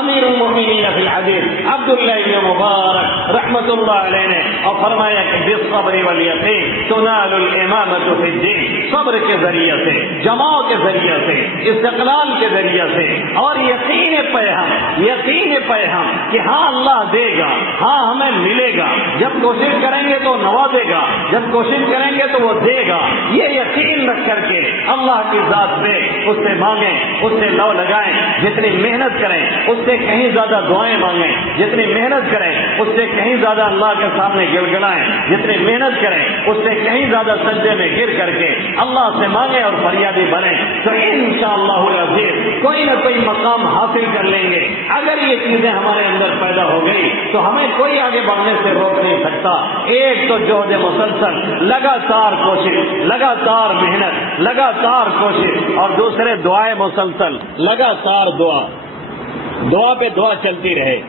امیر المؤمنین فی الحدیث عبداللہ ابن مبارک رحمۃ اللہ علیہ نے، اور فرمایا کہ بالصبر والیقین تنال الامامۃ فی الدین، صبر کے ذریعے سے، جماع کے ذریعے سے، استقلال کے ذریعے سے، اور یقین پیہم کہ ہاں اللہ دے گا، ہاں ہمیں ملے گا، جب کوشش کریں گے تو نوازے گا، جب کوشش کریں گے تو وہ دے گا، یہ یقین رکھ کر کے اللہ کی ذات سے اس سے مانگیں، اس سے لو لگائیں، جتنی محنت کریں اس سے کہیں زیادہ دعائیں مانگیں، جتنی محنت کریں اس سے کہیں زیادہ اللہ کے سامنے گڑگڑائیں، جتنی محنت کریں اس سے کہیں زیادہ سجدے میں گر کر کے اللہ سے مانگیں اور فریادی بنیں، تو انشاءاللہ العزیز کوئی نہ کوئی مقام حاصل کر لیں گے۔ اگر یہ چیزیں ہمارے اندر پیدا ہو گئی تو ہمیں کوئی آگے بڑھنے سے روک نہیں سکتا۔ ایک تو جہد مسلسل، لگاتار کوشش، لگاتار محنت، لگاتار کوشش، اور دوسرے دعائیں مسلسل، لگاتار دعا پہ دعا چلتی رہے،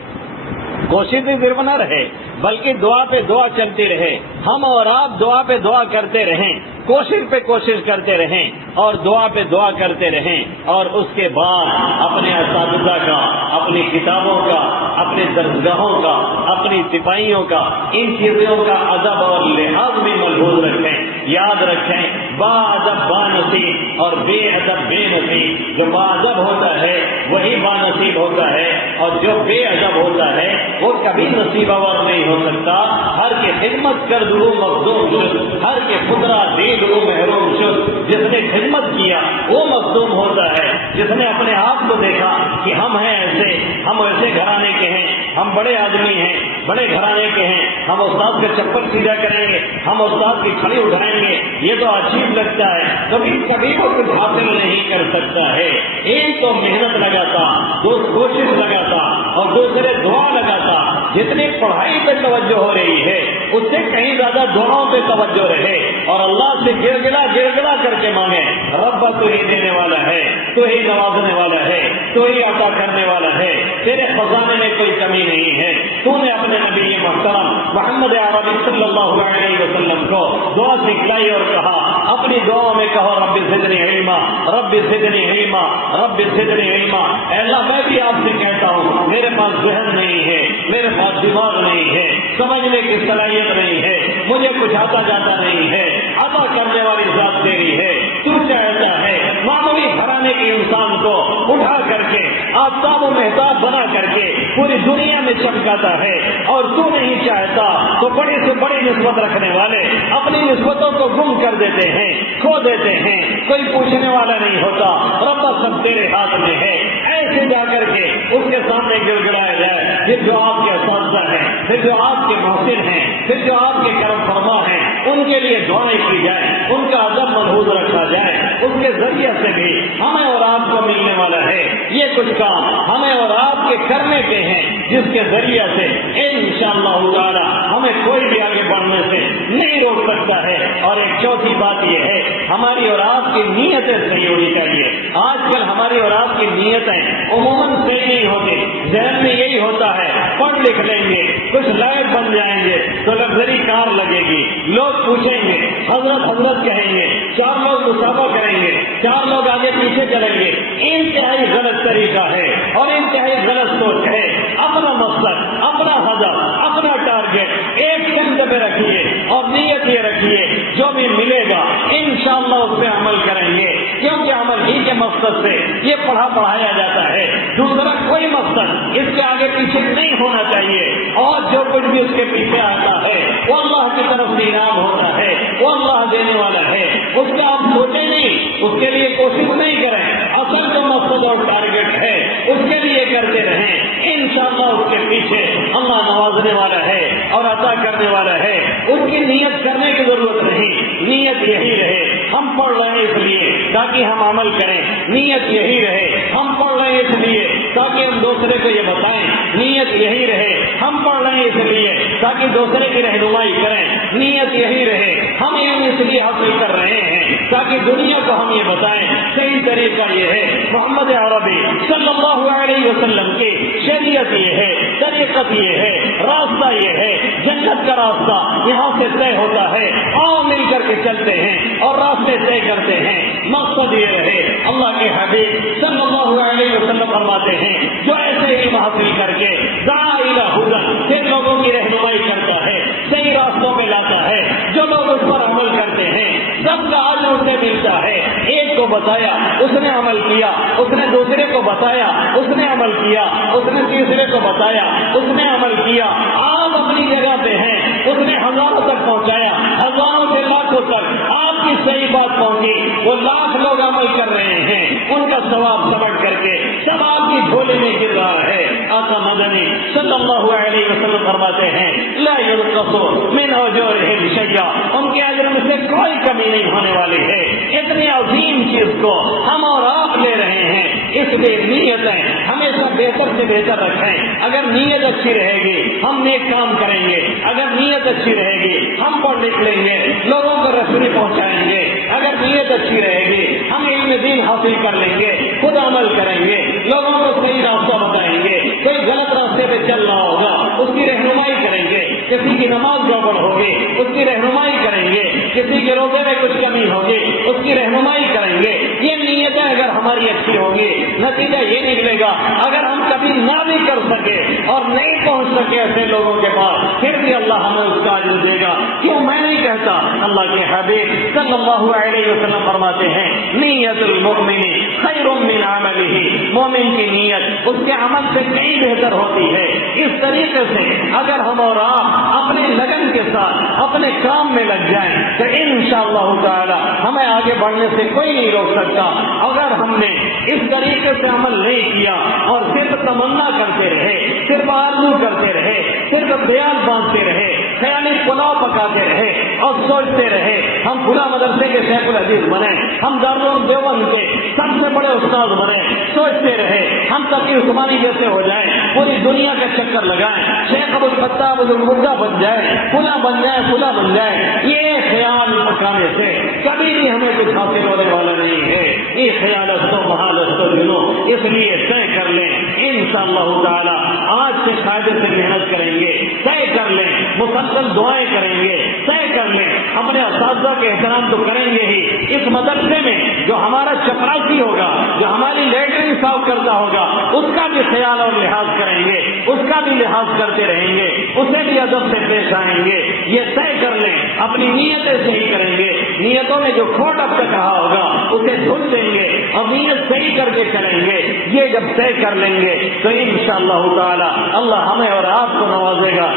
کوشش ہی صرف نہ رہے بلکہ دعا پہ دعا چلتی رہے۔ ہم اور آپ دعا پہ دعا کرتے رہیں، کوشش پہ کوشش کرتے رہیں اور دعا پہ دعا کرتے رہیں، اور اس کے بعد اپنے اساتذہ کا، اپنی کتابوں کا، اپنے درسگاہوں کا، اپنی سپاہیوں کا، ان چیزوں کا ادب اور لحاظ بھی ملحوظ رکھیں۔ یاد رکھیں با ادب با نصیب اور بے ادب بے نصیب۔ جو با ادب ہوتا ہے وہی با نصیب ہوتا ہے، اور جو بے ادب ہوتا ہے وہ کبھی نصیب آور نہیں ہو سکتا۔ ہر کے خدمت کر دو مخدوم شد، ہر کے خدرہ دے دو محروم شد۔ جس نے خدمت کیا وہ مخدوم ہوتا ہے، جس نے اپنے آپ کو دیکھا کہ ہم ہیں ایسے، ہم ایسے گھرانے کے ہیں، ہم بڑے آدمی ہیں، بڑے گھرانے کے ہیں، ہم استاد کا چپل سیدھا کریں گے، ہم استاد کی کھڑی اٹھائیں گے، یہ تو عجیب لگتا ہے، کبھی وہ کچھ حاصل نہیں کر سکتا ہے۔ ایک تو محنت لگاتا، دو کوشش لگاتا، اور دوسرے دعا لگاتا، جتنی پڑھائی پہ توجہ ہو رہی ہے اس سے کہیں زیادہ دعاؤں پہ توجہ رہے اور اللہ سے گر گڑا کر کے مانگے. رب تو ہی دینے والا ہے, تو ہی نوازنے والا ہے, تو ہی عطا کرنے والا ہے, تیرے خزانے میں کوئی کمی نہیں ہے. تو نے اپنے نبی محترم محمد عربی صلی اللہ علیہ وسلم کو دعا سکھلائی اور کہا, اپنی دعاؤں میں کہو رب زدنی علما, رب زدنی علما, رب زدنی علما. اے اللہ میں بھی آپ سے کہتا ہوں میرے پاس ذہن نہیں ہے, میرے پاس دماغ نہیں ہے, سمجھنے کی صلاحیت نہیں ہے, مجھے کچھ آتا جاتا نہیں ہے. عطا کرنے والی ذات تیری ہے. تو چاہتا ہے معمولی گھرانے کے انسان کو اٹھا کر کے آفتاب و مہتاب بنا کر کے پوری دنیا میں چمکاتا ہے, اور تو نہیں چاہتا تو بڑی سے بڑی نسبت رکھنے والے اپنی نسبتوں کو گم کر دیتے ہیں, کھو دیتے ہیں, کوئی پوچھنے والا نہیں ہوتا. رب سب تیرے ہاتھ میں ہے. ایسے جا کر کے اس کے سامنے گڑ گڑایا جائے, پھر جو آپ کے اساتذہ ہیں, پھر جو آپ کے محسن ہیں, پھر جو آپ کے کرم فرما ہیں, ان کے لیے دعائیں کی جائے, ان کا ادب محفوظ رکھا جائے. اس کے ذریعے سے بھی ہمیں اور آپ کو ملنے والا ہے. یہ کچھ کام ہمیں اور آپ کے کرنے کے ہیں جس کے ذریعے سے انشاءاللہ تعالی ہمیں کوئی بھی آگے بڑھنے سے نہیں روک سکتا ہے. اور ایک چوتھی بات یہ ہے, ہماری اور آپ کی نیتیں صحیح ہونی چاہیے. آج کل ہماری اور آپ کی نیتیں عموماً صحیح نہیں ہوتی. ذہن میں یہی ہوتا ہے پڑھ لکھ لیں گے, کچھ لائق بن جائیں گے تو لگژری کار لگے گی, لوگ پوچھیں گے, حضرت حضرت کہیں گے, 4 لوگ مسابقہ کریں گے, 4 لوگ آگے پیچھے چلیں گے. انتہائی غلط طریقہ ہے اور انتہائی غلط سوچ ہے. اپنا مقصد, اپنا ہدف, اپنا ٹارگیٹ ایک سمت پہ رکھیے اور نیت یہ رکھیے جو بھی ملے گا انشاءاللہ اس پہ عمل کریں گے, کیونکہ عمل ہی کے مقصد سے یہ پڑھایا جاتا ہے. دوسرا کوئی مقصد اس کے آگے پیچھے نہیں ہونا چاہیے, اور جو کچھ بھی اس کے پیچھے آتا ہے وہ اللہ کی طرف سے انعام ہوتا ہے, وہ اللہ دینے والا ہے. اس کا آپ سوچیں نہیں, اس کے لیے کوشش نہیں کریں. اصل جو مقصد اور ٹارگیٹ ہے اس کے لیے کرتے رہیں. انشاءاللہ اس کے پیچھے اللہ نوازنے والا ہے اور عطا کرنے والا ہے. اس کی نیت کرنے کی ضرورت نہیں, نیت یہی رہے ہم پڑھ رہے ہیں اس لیے تاکہ ہم عمل کریں. نیت یہی رہے ہم پڑھ رہے ہیں اس لیے تاکہ ہم دوسرے کو یہ بتائیں. نیت یہی رہے ہم پڑھ رہے ہیں اس لیے تاکہ دوسرے کی رہنمائی کریں. نیت یہی رہے ہم علم اس لیے حاصل کر رہے ہیں تاکہ دنیا کو ہم یہ بتائیں. صحیح طریقہ یہ ہے, محمد عربی صلی اللہ علیہ وسلم کی شریعت یہ ہے, طریقت یہ ہے, راستہ یہ ہے, جنت کا راستہ یہاں سے طے ہوتا ہے. آؤ مل کر کے چلتے ہیں اور راستے طے کرتے ہیں. مقصد یہ رہے, اللہ کے حبیب صلی اللہ علیہ وسلم فرماتے ہیں جو ایسے علم حاصل کر کے دعا الی ہدی, پھر لوگوں کی رہنمائی کرتا ہے, صحیح راستوں پہ لاتا ہے, جو لوگ اس پر عمل کرتے ہیں سب کا اجر اسے ملتا ہے. ایک کو بتایا اس نے عمل کیا, اس نے دوسرے کو بتایا اس نے عمل کیا, اس نے تیسرے کو بتایا اس نے عمل کیا. آپ اپنی جگہ پہ ہیں, اس نے ہزاروں تک پہنچایا, ہزاروں سے لاکھوں تک آپ کی صحیح بات پہنچی. وہ لاکھ لوگ عمل کر رہے ہیں, ان کا ثواب سمجھ کر کے سب آپ کی جھولی میں گر رہا ہے. آقا مدنی صلی اللہ علیہ وسلم فرماتے ہیں لا ينقص من اجورهم شيئا, ان کے اجر میں سے کوئی کمی نہیں ہونے والی ہے. اتنی عظیم چیز کو ہم اور آپ لے رہے ہیں, اس لیے نیتیں ہمیشہ بہتر سے بہتر رکھیں. اگر نیت اچھی رہے گی ہم نیک کام کریں گے, اگر نیت اچھی رہے گی ہم پڑھ لکھ لیں گے, لوگوں کو رسولی پہنچائیں گے. اگر نیت اچھی رہے گی ہم علم دین حاصل کر لیں گے, خود عمل کریں گے, لوگوں کو صحیح راستہ بتائیں گے. کوئی غلط راستے پہ چل رہا ہوگا اس کی رہنمائی کریں گے, کسی کی نماز گڑبڑ ہوگی اس کی رہنمائی کریں گے, کسی کے روزے میں کچھ کمی ہوگی اس کی رہنمائی کریں گے. یہ نیتیں اگر ہماری اچھی ہوگی نتیجہ یہ نکلے گا, اگر ہم کبھی نہ بھی کر سکے اور نہیں پہنچ سکے ایسے لوگوں کے پاس پھر بھی اللہ ہمیں اس کا اجر دے گا. کیوں میں نہیں کہتا, اللہ کے حبیب صلی اللہ علیہ وسلم فرماتے ہیں نیت المؤمن خیر من عملہ, مومن کی نیت اس کے عمل سے کئی بہتر ہوتی ہے. اس طریقے سے اگر ہم اور آپ اپنے لگن کے ساتھ اپنے کام میں لگ جائیں تو انشاءاللہ تعالی ہمیں آگے بڑھنے سے کوئی نہیں روک سکتا. اگر ہم نے اس طریقے سے عمل نہیں کیا اور صرف تمنا کرتے رہے, صرف آرزو کرتے رہے, صرف خیال باندھتے رہے, خیالی پلاؤ پکاتے رہے اور سوچتے رہے ہم فلاں مدرسے کے شیخ الحدیث بنے, ہم دارالعلوم دیوبند کے سب سے بڑے استاد بنے, سوچتے رہے ہم تقی عثمانی جیسے ہو جائیں, پوری دنیا کا چکر لگائیں, شیخ ابو الفتاح بزرگا بن جائے، فلاں بن جائے، فلاں بن جائے، یہ خیال پکانے سے کبھی بھی ہمیں کچھ حاصل ہونے والا نہیں ہے۔ یہ خیالت تو محالت تو جنوں، اس لیے طے کر لیں انشاءاللہ تعالی آج سے قاعدے سے محنت کریں گے، طے کر لیں، مسلسل دعائیں کریں گے، طے کر لیں اپنے اساتذہ کے احترام تو کریں گے ہی، اس مدرسے میں جو ہمارا چپراسی ہوگا، جو ہماری لیٹرنگ صاف کرتا ہوگا، اس کا بھی خیال اور لحاظ کریں گے، اس کا بھی لحاظ کرتے رہیں گے، اسے بھی ادب سے پیش آئیں گے۔ یہ طے کر لیں، اپنی نیتیں صحیح کریں گے، نیتوں میں جو کھوٹ اب تک رہا ہوگا اسے دھل دیں گے اور نیت صحیح کر کے چلیں گے۔ یہ جب طے کر لیں گے تو انشاءاللہ تعالی اللہ ہمیں اور آپ کو نوازے گا۔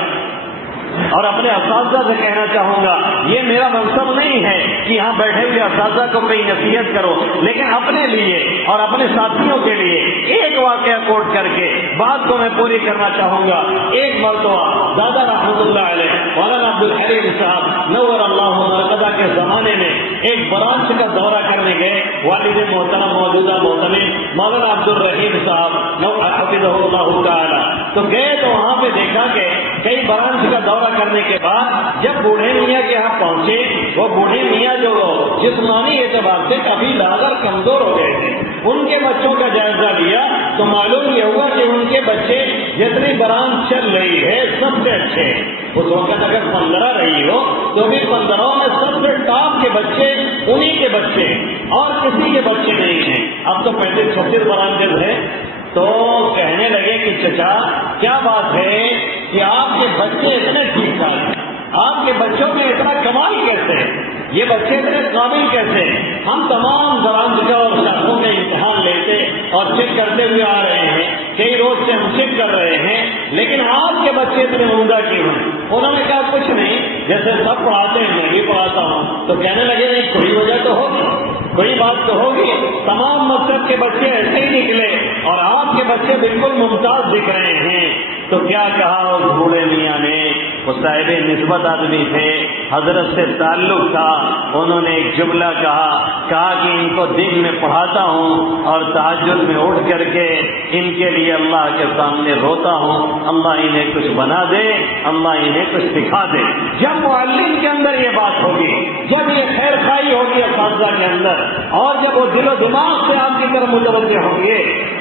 اور اپنے اساتذہ سے کہنا چاہوں گا، یہ میرا منصب نہیں ہے کہ یہاں بیٹھے ہوئے اساتذہ کو کوئی نصیحت کرو، لیکن اپنے لیے اور اپنے ساتھیوں کے لیے ایک واقعہ کوٹ کر کے بات کو میں پوری کرنا چاہوں گا۔ ایک مرتبہ دادا رحمۃ اللہ علیہ مولانا عبد الحلیم صاحب نور اللہ مرقدہ کے زمانے میں ایک برانچ کا دورہ کرنے گئے، والد محترم موجودہ محتمم مولانا عبد الرحیم صاحب حفظہ اللہ تعالی، تو گئے تو وہاں پہ دیکھا کہ کئی برانچ کا دورہ کرنے کے بعد جب بوڑھے میاں کے یہاں پہنچے، وہ بوڑھے میاں جو جسمانی اعتبار سے کافی لاغر کمزور ہو گئے تھے، ان کے بچوں کا جائزہ لیا تو معلوم یہ ہوا کہ ان کے بچے جتنی برانچ چل رہی ہے سب سے اچھے ہیں۔ اس وقت اگر 15 رہی ہو تو بھی 15 میں سب سے ٹاپ کے بچے انہی کے بچے ہیں اور کسی کے بچے نہیں ہیں۔ اب تو 35-36 برانچز ہیں۔ تو کہنے لگے کہ چچا کیا بات ہے کہ آپ کے بچے اتنے ٹھیک ٹھاک ہیں، آپ کے بچوں میں اتنا کمال کیسے ہے، یہ بچے اتنے قابل کیسے ہیں؟ ہم تمام برانچ کا اور شاخوں کے امتحان لیتے اور چیک کرتے ہوئے آ رہے ہیں، کئی روز سے ہم چیک کر رہے ہیں، لیکن آپ کے بچے اتنے عمدہ کیوں ہیں؟ انہوں نے کہا کچھ نہیں، جیسے سب پڑھاتے ہیں میں بھی پڑھاتا ہوں۔ تو کہنے لگے نہیں، کوئی وجہ تو ہوگی، کوئی بات تو ہوگی، تمام مکتب کے بچے ایسے ہی نکلے اور آپ کے بچے بالکل ممتاز دکھ رہے ہیں۔ تو کیا کہا اس بوڑھے میاں نے، وہ صاحب نسبت آدمی تھے، حضرت سے تعلق تھا، انہوں نے ایک جملہ کہا کہ ان کو دن میں پڑھاتا ہوں اور تہجد میں اٹھ کر کے ان کے لیے اللہ کے سامنے روتا ہوں، اللہ انہیں کچھ بنا دے، اللہ انہیں کچھ سکھا دے۔ جب معلم کے اندر یہ بات ہوگی، جب یہ خیر خواہی ہوگی اساتذہ کے اندر، اور جب وہ دل و دماغ سے آپ کی طرف متوجہ ہوں گے،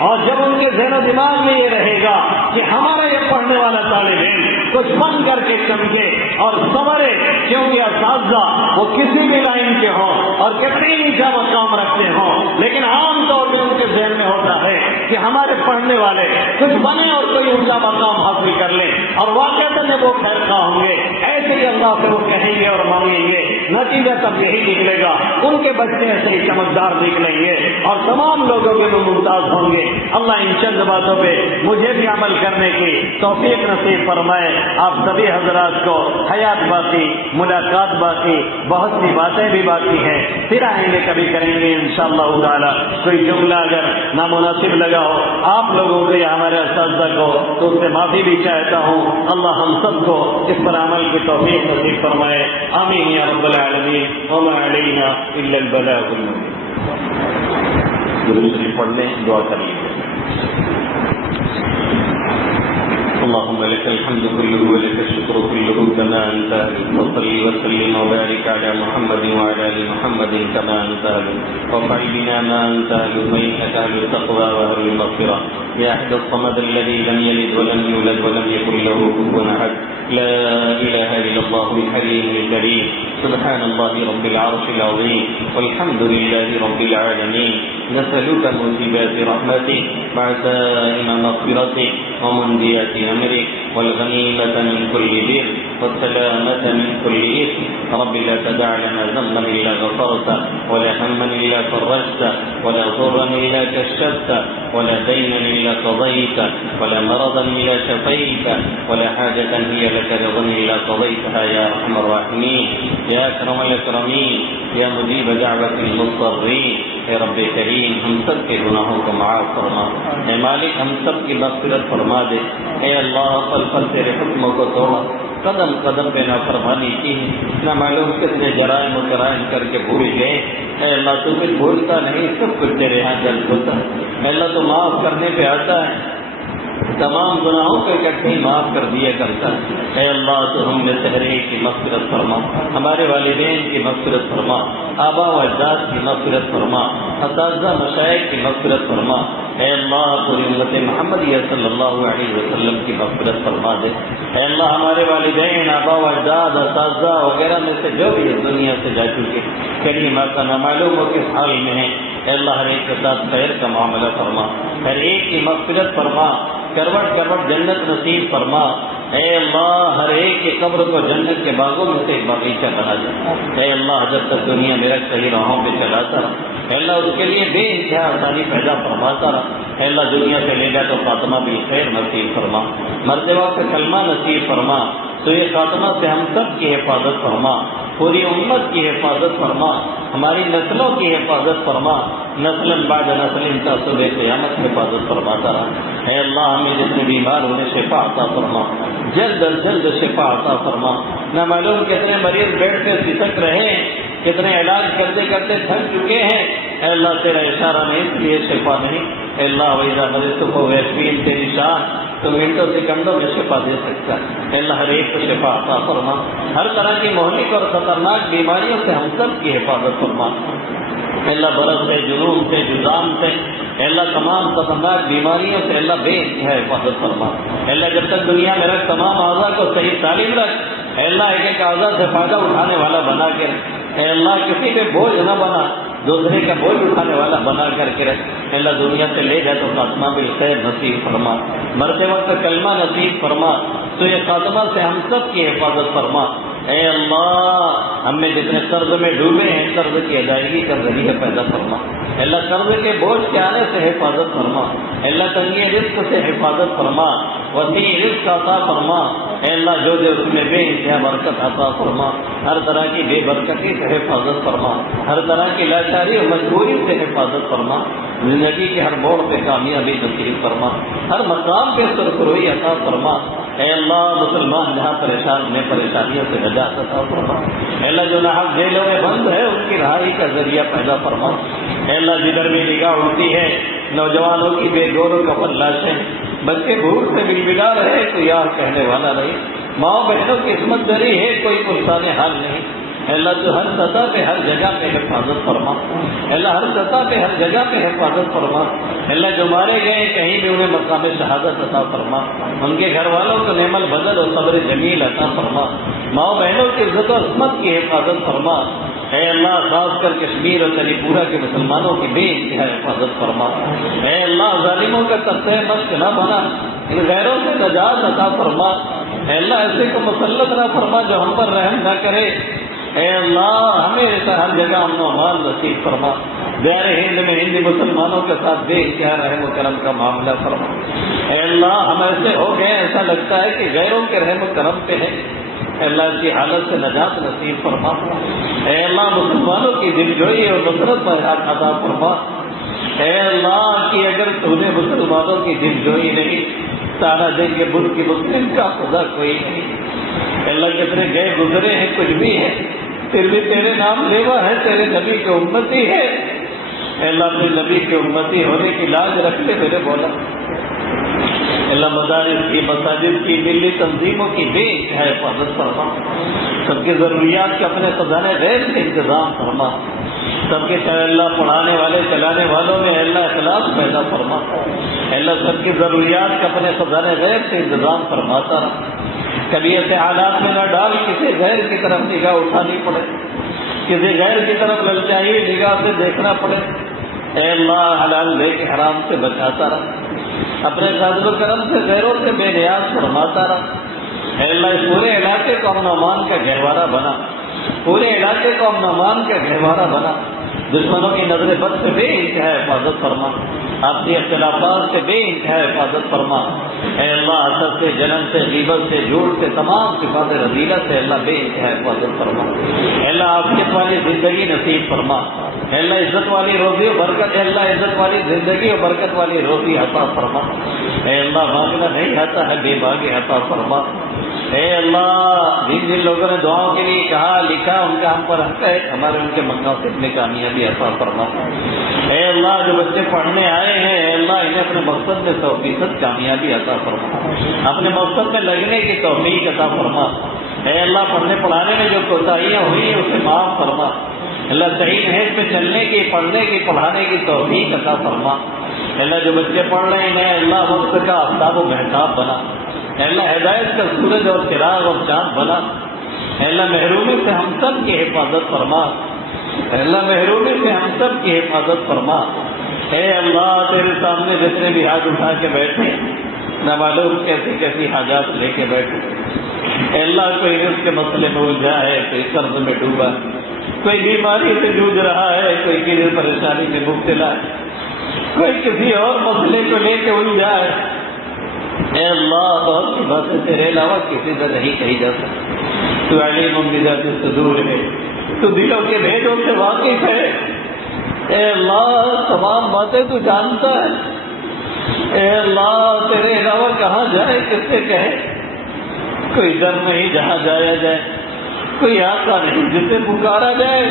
اور جب ان کے ذہن و دماغ میں یہ رہے گا کہ ہمارا یہ پڑھنے والا طالب علم کچھ بن کر کے چمکے اور سنورے، کیونکہ اساتذہ وہ کسی بھی لائن کے ہوں اور کتنی نیچا مقام رکھتے ہوں، لیکن عام طور پہ ان کے ذہن میں ہوتا ہے کہ ہمارے پڑھنے والے کچھ بنے اور کوئی اونچا مقام حاصل کر لیں، اور واقعتاً وہ خیر خواہ ہوں گے، ایسے ہی اللہ سے وہ کہیں گے اور مانگیں گے، نتیجہ تب یہی نکلے گا، ان کے بچے ایسے ہی چمکدار نکلیں گے اور تمام لوگوں کے وہ ممتاز ہوں گے۔ اللہ ان چند باتوں پہ مجھے بھی عمل کرنے کی توفیق نصیب فرمائے۔ آپ سبھی حضرات کو حیات باقی، ملاقات باقی، بہت سی باتیں بھی باقی ہیں، پھر آئیں گے کبھی کریں گے انشاءاللہ تعالی۔ کوئی جملہ اگر نامناسب لگا ہو آپ لوگوں کو یا ہمارے اساتذہ کو تو اس سے معافی بھی چاہتا ہوں۔ اللہ ہم سب کو اس پر عمل کی توفیق نصیب فرمائے، آمین یا رب العالمین۔ وما علینا الا البلاغ المبین۔ درود پڑھ لیں، دعا کر لیجیے۔ اللهم لك الحمد كله ولك الشكر كله كما أنت وصل وسلم وبارك على محمد وعلى آل محمد كما أنت وفعل بنا ما أنت فإنك أهل التقوى وأهل المغفرة يا أحد الصمد الذي لم يلد ولم يولد ولم يكن له كفوا أحد لا إله إلا الله الحليم الكريم سبحان الله رب العرش العظيم والحمد لله رب العالمين نسألك موجبات رحمتك وعزائم مغفرتك ومنجيات أمرك والغنيمة من كل بر والسلامة من كل إثم رب لا تدع لنا ذنبا إلا غفرته ولا هما إلا فرجته ولا ضرا إلا كشفته ولا دينا إلا قضيته ولا مرضا إلا شفيته ولا حاجة هي لك رضا إلا قضيتها يا أرحم الراحمين يا أكرم الأكرمين يا مجيب دعوة المضطرين اے رب کریم ہم سب کے گناہوں کو معاف فرما، اے مالک ہم سب کی مغفرت فرما دے، اے اللہ پل پل تیرے حکموں کو توڑا، قدم قدم پہ نافرمانی کی ہے، نہ معلوم کتنے جرائم و کرائم کر کے بھول گئے، اے اللہ تو کچھ بھولتا نہیں، سب کچھ تیرے یہاں جلد ہوتا ہے، اے اللہ تو معاف کرنے پہ آتا ہے، تمام گناہوں کو اکٹھے ہی معاف کر دیا کرتا ہے۔ اے اللہ تو ہم میں سے ہر ایک کی مغفرت فرما، ہمارے والدین کی مغفرت فرما، آبا و اجداد کی مغفرت فرما، اساتذہ مشائخ کی مغفرت فرما۔ اے اللہ پوری امت محمدیہ صلی اللہ علیہ وسلم کی مغفرت فرما دے۔ اے اللہ ہمارے والدین، آبا و اجداد، اساتذہ وغیرہ میں سے جو بھی اس دنیا سے جا چکے کہیں کا نامعلوم ہو کس حال میں ہیں، اے اللہ ہر ایک کے ساتھ خیر کا معاملہ فرما، ہر ایک کی مغفرت فرما، کروٹ کروٹ جنت نصیب فرما۔ اے اللہ ہر ایک کی قبر کو جنت کے باغوں میں سے ایک باغیچہ بنا دے۔ اے اللہ جب تک دنیا میرا صحیح راہوں پہ چلاتا رہا، اے اللہ اس کے لیے بے انتہا آسانی پیدا فرماتا رہا۔ اے اللہ دنیا سے لے جا تو خاتمہ بھی خیر نصیب فرما، مرتے وقت کلمہ نصیب فرما، تو یہ خاتمہ سے ہم سب کی حفاظت فرما، پوری امت کی حفاظت فرما، ہماری نسلوں کی حفاظت فرما، نسل بعد نسل کا صبح قیامت حفاظت فرماتا رہا۔ اے اللہ ہمیں جتنے بیمار ہونے شفا عطا فرما، جلد از جلد شفا عطا فرما۔ نہ معلوم کتنے مریض بیڈ پہ سسک رہے ہیں، کتنے علاج کرتے کرتے تھک چکے ہیں، اے اللہ تیرا اشارہ نہیں اس لیے شفا نہیں۔ اے اللہ وَإِذَا مَرِضْتُ فَهُوَ يَشْفِينِ تیری شان تو منٹوں سیکنڈوں میں شفا دے سکتا ہے۔ اے اللہ ہر ایک کو شفا عطا فرما، ہر طرح کی مہلک اور خطرناک بیماریوں سے ہم سب کی حفاظت فرما۔ اے اللہ برس سے، جنون سے، جذام سے، اے اللہ تمام خطرناک بیماریوں سے اللہ بے انتہا حفاظت فرما۔ اے اللہ جب تک دنیا میں رکھ تمام اعضاء کو صحیح تعلیم رکھ، اے اللہ ایک ایک اعضاء سے فائدہ اٹھانے والا بنا کے رکھ۔ اے اللہ کسی پہ بوجھ نہ بنا، دوسرے کا بوجھ اٹھانے والا بنا کر کے رکھ۔ اے اللہ دنیا سے لے جائے تو خاتمہ بالخیر نصیب فرما، مرتے وقت کلمہ نصیب فرما، تو یہ خاتمہ سے ہم سب کی حفاظت فرما۔ اے اللہ ہم میں جتنے قرض میں ڈوبے ہیں قرض کی ادائیگی کا ذریعہ پیدا فرما۔ اے اللہ قرض کے بوجھ کے آنے سے حفاظت فرما۔ اے اللہ تنگی رزق سے حفاظت فرما، وسیع رزق عطا فرما۔ اے اللہ جو دے اس میں بے انتہا برکت عطا فرما، ہر طرح کی بے برکتی سے حفاظت فرما، ہر طرح کی لاچاری اور مجبوری سے حفاظت فرما، زندگی کے ہر موڑ پہ کامیابی نصیب فرما، ہر مقام پہ سرخروئی عطا فرما۔ اے اللہ مسلمان جہاں پریشان میں پریشانیوں سے نجات عطا فرما۔ اے اللہ جو ناحق جیلوں میں بند ہے ان کی رہائی کا ذریعہ پیدا فرما۔ اے اللہ جدھر بھی نگاہ اڑتی ہے نوجوانوں کی بے گور و کفن لاشیں، بچے بھوک سے بلبلا رہے تو یار کہنے والا نہیں، ماں بہنوں کی عصمت دری ہے کوئی پرسان حال نہیں۔ اے اللہ تو ہر سطح پہ ہر جگہ پہ حفاظت فرما۔ اے اللہ ہر سطح پہ ہر جگہ پہ حفاظت فرما۔ اے اللہ جو مارے گئے کہیں بھی انہیں مقام شہادت عطا فرما، ان کے گھر والوں کو نعم البدل اور صبر جمیل عطا فرما، ماں بہنوں کی عزت و عصمت کی حفاظت فرما۔ اے اللہ خاص کر کشمیر اور علی پورہ کے مسلمانوں کی بے انتہا حفاظت فرما۔ اے اللہ ظالموں کا تختہ مشق نہ بنا، ان غیروں سے نجات عطا فرما۔ اے اللہ ایسے کو مسلط نہ فرما جو ہم پر رحم نہ کرے۔ اے اللہ ہمیں ہر جگہ امن و امان نصیب فرما، بہار ہند میں ہندی مسلمانوں کے ساتھ بے انتہا رحم و کرم کا معاملہ فرما۔ اے اللہ ہم ایسے ہو گئے ایسا لگتا ہے کہ غیروں کے رحم و کرم پہ ہے، اے اللہ اس کی حالت سے نجات نصیب فرما۔ اے اللہ مسلمانوں کی دلجوئی اور نصرت پر عطا فرما۔ اے اللہ کی اگر تو نے مسلمانوں کی دلجوئی نہیں، سارا دن کے بدھ کی مسلم کا خدا کوئی نہیں۔ اے اللہ کتنے گئے گزرے ہیں کچھ بھی ہے، پھر بھی تیرے نام لیوا ہے، تیرے نبی کے امتی ہے۔ اے اللہ اپنے نبی کے امتی ہونے کی لاج رکھ لے میرے مولا۔ اللہ مدارس کی، مساجد کی، دلی تنظیموں کی بے انتہا حفاظت فرما، سب کی ضروریات کے اپنے خزانے غیب سے انتظام فرما، سب کے اللہ پڑھانے والے چلانے والوں میں اللہ اخلاص پیدا فرما۔ اللہ سب کی ضروریات کے اپنے خزانے غیب سے انتظام فرماتا رہا، کبھی ایسے حالات میں نہ ڈال کسی غیر کی طرف نگاہ اٹھانی پڑے، کسی غیر کی طرف للچائی نگاہ سے دیکھنا پڑے۔ اے اللہ حلال لے کے حرام سے بچاتا رہا، اپنے فضل و کرم سے غیروں سے بے نیاز فرماتا رہا۔ اے اللہ اس پورے علاقے کو امن و امان کا گہوارہ بنا، پورے علاقے کو امن و امان کا گہوارہ بنا، دشمنوں کی نظر بد سے بے انتہا حفاظت فرما، آپسی اختلافات سے بے انتہا حفاظت فرما۔ اے اللہ حسد سے، جنن سے، غیبت سے، جھوٹ سے، تمام صفات رذیلہ سے اللہ بے انتہا حفاظت فرما۔ اے اللہ عافیت والی زندگی نصیب فرما۔ اے اللہ عزت والی روزی و برکت، اے اللہ عزت والی زندگی و برکت والی روزی عطا فرما۔ اے اللہ مانگنا نہیں آتا ہے، بے باغی عطا فرما۔ اے اللہ جن لوگوں نے دعاؤں کے لیے کہا لکھا ان کا ہم پر حق ہے، ہمارے ان کے مقاصد میں کامیابی عطا فرما۔ اے اللہ جو بچے پڑھنے آئے ہیں اے اللہ انہیں اپنے مقصد میں 100% کامیابی عطا فرما، اپنے مقصد میں لگنے کی توفیق عطا فرما۔ اے اللہ پڑھنے پڑھانے میں جو کوتاہیاں ہوئی ہیں اسے معاف فرما۔ اللہ صحیح نہج پہ چلنے کی، پڑھنے کی، پڑھانے کی توفیق عطا فرما۔ اللہ جو بچے پڑھ رہے ہیں اللہ وقت کا آفتاب و مہتاب بنا، اللہ ہدایت کا سورج اور چراغ اور چاند بنا۔ اللہ محرومی سے ہم سب کی حفاظت فرما، اللہ محرومی سے ہم سب کی حفاظت فرما۔ اے اللہ تیرے سامنے جتنے بھی ہاتھ اٹھا کے بیٹھے نہ معلوم کیسی کیسی حاجات لے کے بیٹھے، اے اللہ کوئی رزق کے مسئلے میں الجھا ہے، کوئی قرض میں ڈوبا، کوئی بیماری سے جوجھ رہا ہے، کوئی کسی پریشانی میں مبتلا ہے، کوئی کسی اور مسئلے کو لے کے الجھا ہے۔ اے اللہ بہت سی باتیں تیرے علاوہ کسی سے نہیں کہی جا سکتی، تو علیم بذات الصدور ہے، تو دلوں کے بھیدوں سے واقف ہے۔ اے اللہ تمام باتیں تو جانتا ہے۔ اے اللہ تیرے علاوہ کہاں جائے، کس سے کہے؟ کوئی در نہیں جہاں جایا جائے، کوئی آقا نہیں جسے پکارا جائے،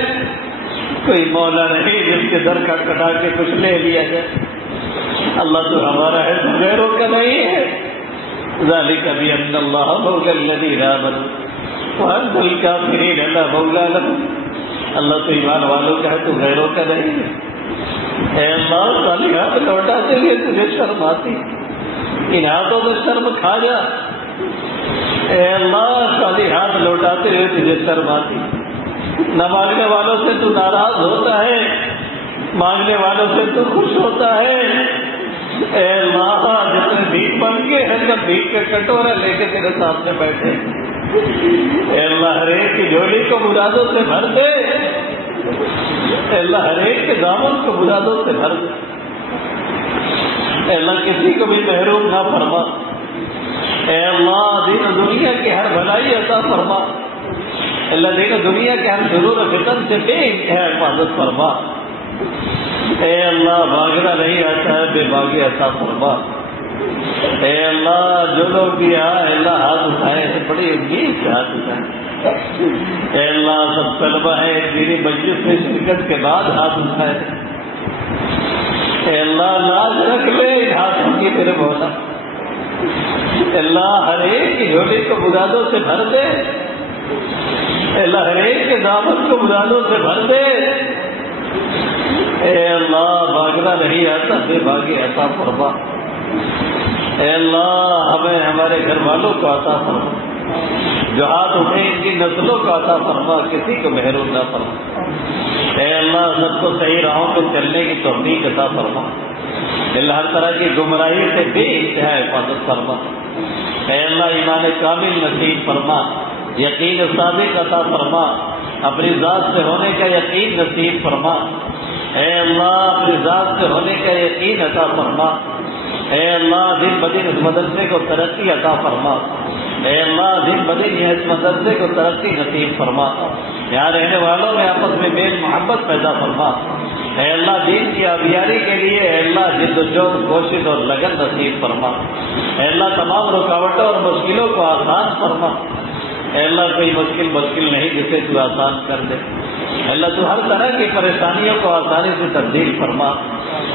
کوئی مولا نہیں جس کے در کھٹکھٹا کے کچھ لے لیا جائے۔ اللہ تو ہمارا ہے، تو غیروں کا نہیں ہے۔ ذالک بأن اللہ مولا الذین آمنوا وأن الکافرین لا مولا لهم۔ اللہ تو ایمان والوں کا ہے، تو غیروں کا نہیں ہے۔ اے اللہ صالحات لوٹاتے ہوئے تجھے شرم آتی، ان ہاتھوں میں شرم کھا جا۔ اے اللہ صالحات لوٹاتے ہوئے تجھے شرم آتی، نہ مانگنے والوں سے تو ناراض ہوتا ہے، مانگنے والوں سے تو خوش ہوتا ہے۔ اے اللہ جتنے بھیک بن کے ہیں سب بھیک کے کٹورا لے کے تیرے سامنے بیٹھے، اے اللہ ہر ایک کی جھولی کو مرادوں سے بھر دے، اے اللہ ہر ایک کے دامن کو مرادوں سے بھر دے۔ اے اللہ کسی کو بھی محروم نہ فرما۔ اے اللہ دین و دنیا کی ہر بھلائی عطا فرما۔ اللہ دین و دنیا کے ہر شرور و فتن سے بے انتہا حفاظت فرما۔ اے اللہ مانگنا نہیں آتا ہے، بے باغی عطا فرما۔ اے اللہ جو لوگ بھی آئے اللہ ہاتھ اٹھائے ہیں، بڑی امید سے ہاتھ اٹھائے۔ اے اللہ سب طلبہ ہیں میری مجلس میں شرکت کے بعد ہاتھ اٹھائے۔ اے اللہ لاج رکھ لے ان ہاتھوں کی تیرے مولا۔ اللہ ہر ایک کی جھولی کو مرادوں سے بھر دے، اللہ ہر ایک کے دامن کو مرادوں سے بھر دے۔ اے اللہ مانگنا نہیں آتا، بے باغی عطا فرما۔ اے اللہ ہمیں ہمارے گھر والوں کو عطا فرما، جو ہاتھ اٹھے ان کی نسلوں کو عطا فرما، کسی کو محروم نہ فرما۔ اے اللہ سب کو صحیح راہوں پہ چلنے کی توفیق عطا فرما۔ اللہ ہر طرح کی گمراہی سے بے انتہا حفاظت فرما۔ اے اللہ ایمان کامل نصیب فرما، یقین صادق عطا فرما، اپنی ذات سے ہونے کا یقین نصیب فرما۔ اے اللہ اپنی ذات سے ہونے کا یقین عطا فرما۔ اے اللہ دن بدن اس مدرسے کو ترقی عطا فرما۔ اے اللہ دن بدن یہ اس مدرسے کو ترقی نصیب فرما۔ یہاں رہنے والوں میں آپس میں میل محبت پیدا فرما۔ اے اللہ دین کی آبیاری کے لیے اے اللہ جد و جہد کوشش اور لگن نصیب فرما۔ اے اللہ تمام رکاوٹوں اور مشکلوں کو آسان فرما۔ اے اللہ کوئی مشکل نہیں جسے تو آسان کر دے۔ اے اللہ تو ہر طرح کی پریشانیوں کو آسانی سے تبدیل فرما۔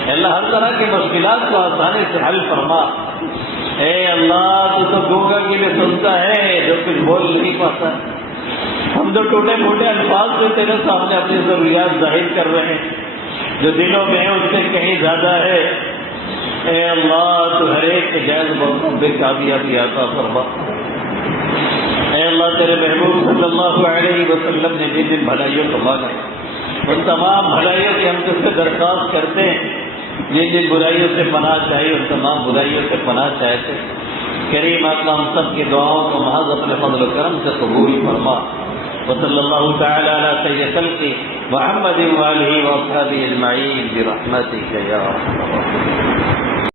اے اللہ ہر طرح کی مشکلات کو آسانی سے حل فرما۔ اے اللہ تو گونگا کی بھی سنتا ہے جو کچھ بول نہیں پاتا۔ ہم جو ٹوٹے پھوٹے الفاظ سے تیرے سامنے اپنی ضروریات ظاہر کر رہے ہیں، جو دلوں میں ہے اس سے کہیں زیادہ ہے۔ اے اللہ تو ہر ایک کے جائز موقع پہ کامیابی عطا فرما۔ اے اللہ تیرے محبوب صلی اللہ علیہ وسلم نے جن جن بھلائیوں کو مانگا ان تمام بھلائیوں کی ہم تجھ سے درخواست کرتے ہیں، جن جن برائیوں سے پناہ چاہیے ان تمام برائیوں سے پناہ چاہتے۔ کریم آقا ہم سب کی دعاؤں کو محض اپنے فضل و کرم سے قبول فرما۔ وصلی اللہ تعالی علی سید خلقہ محمد وآلہ واصحابہ اجمعین برحمتک یا ارحم الراحمین۔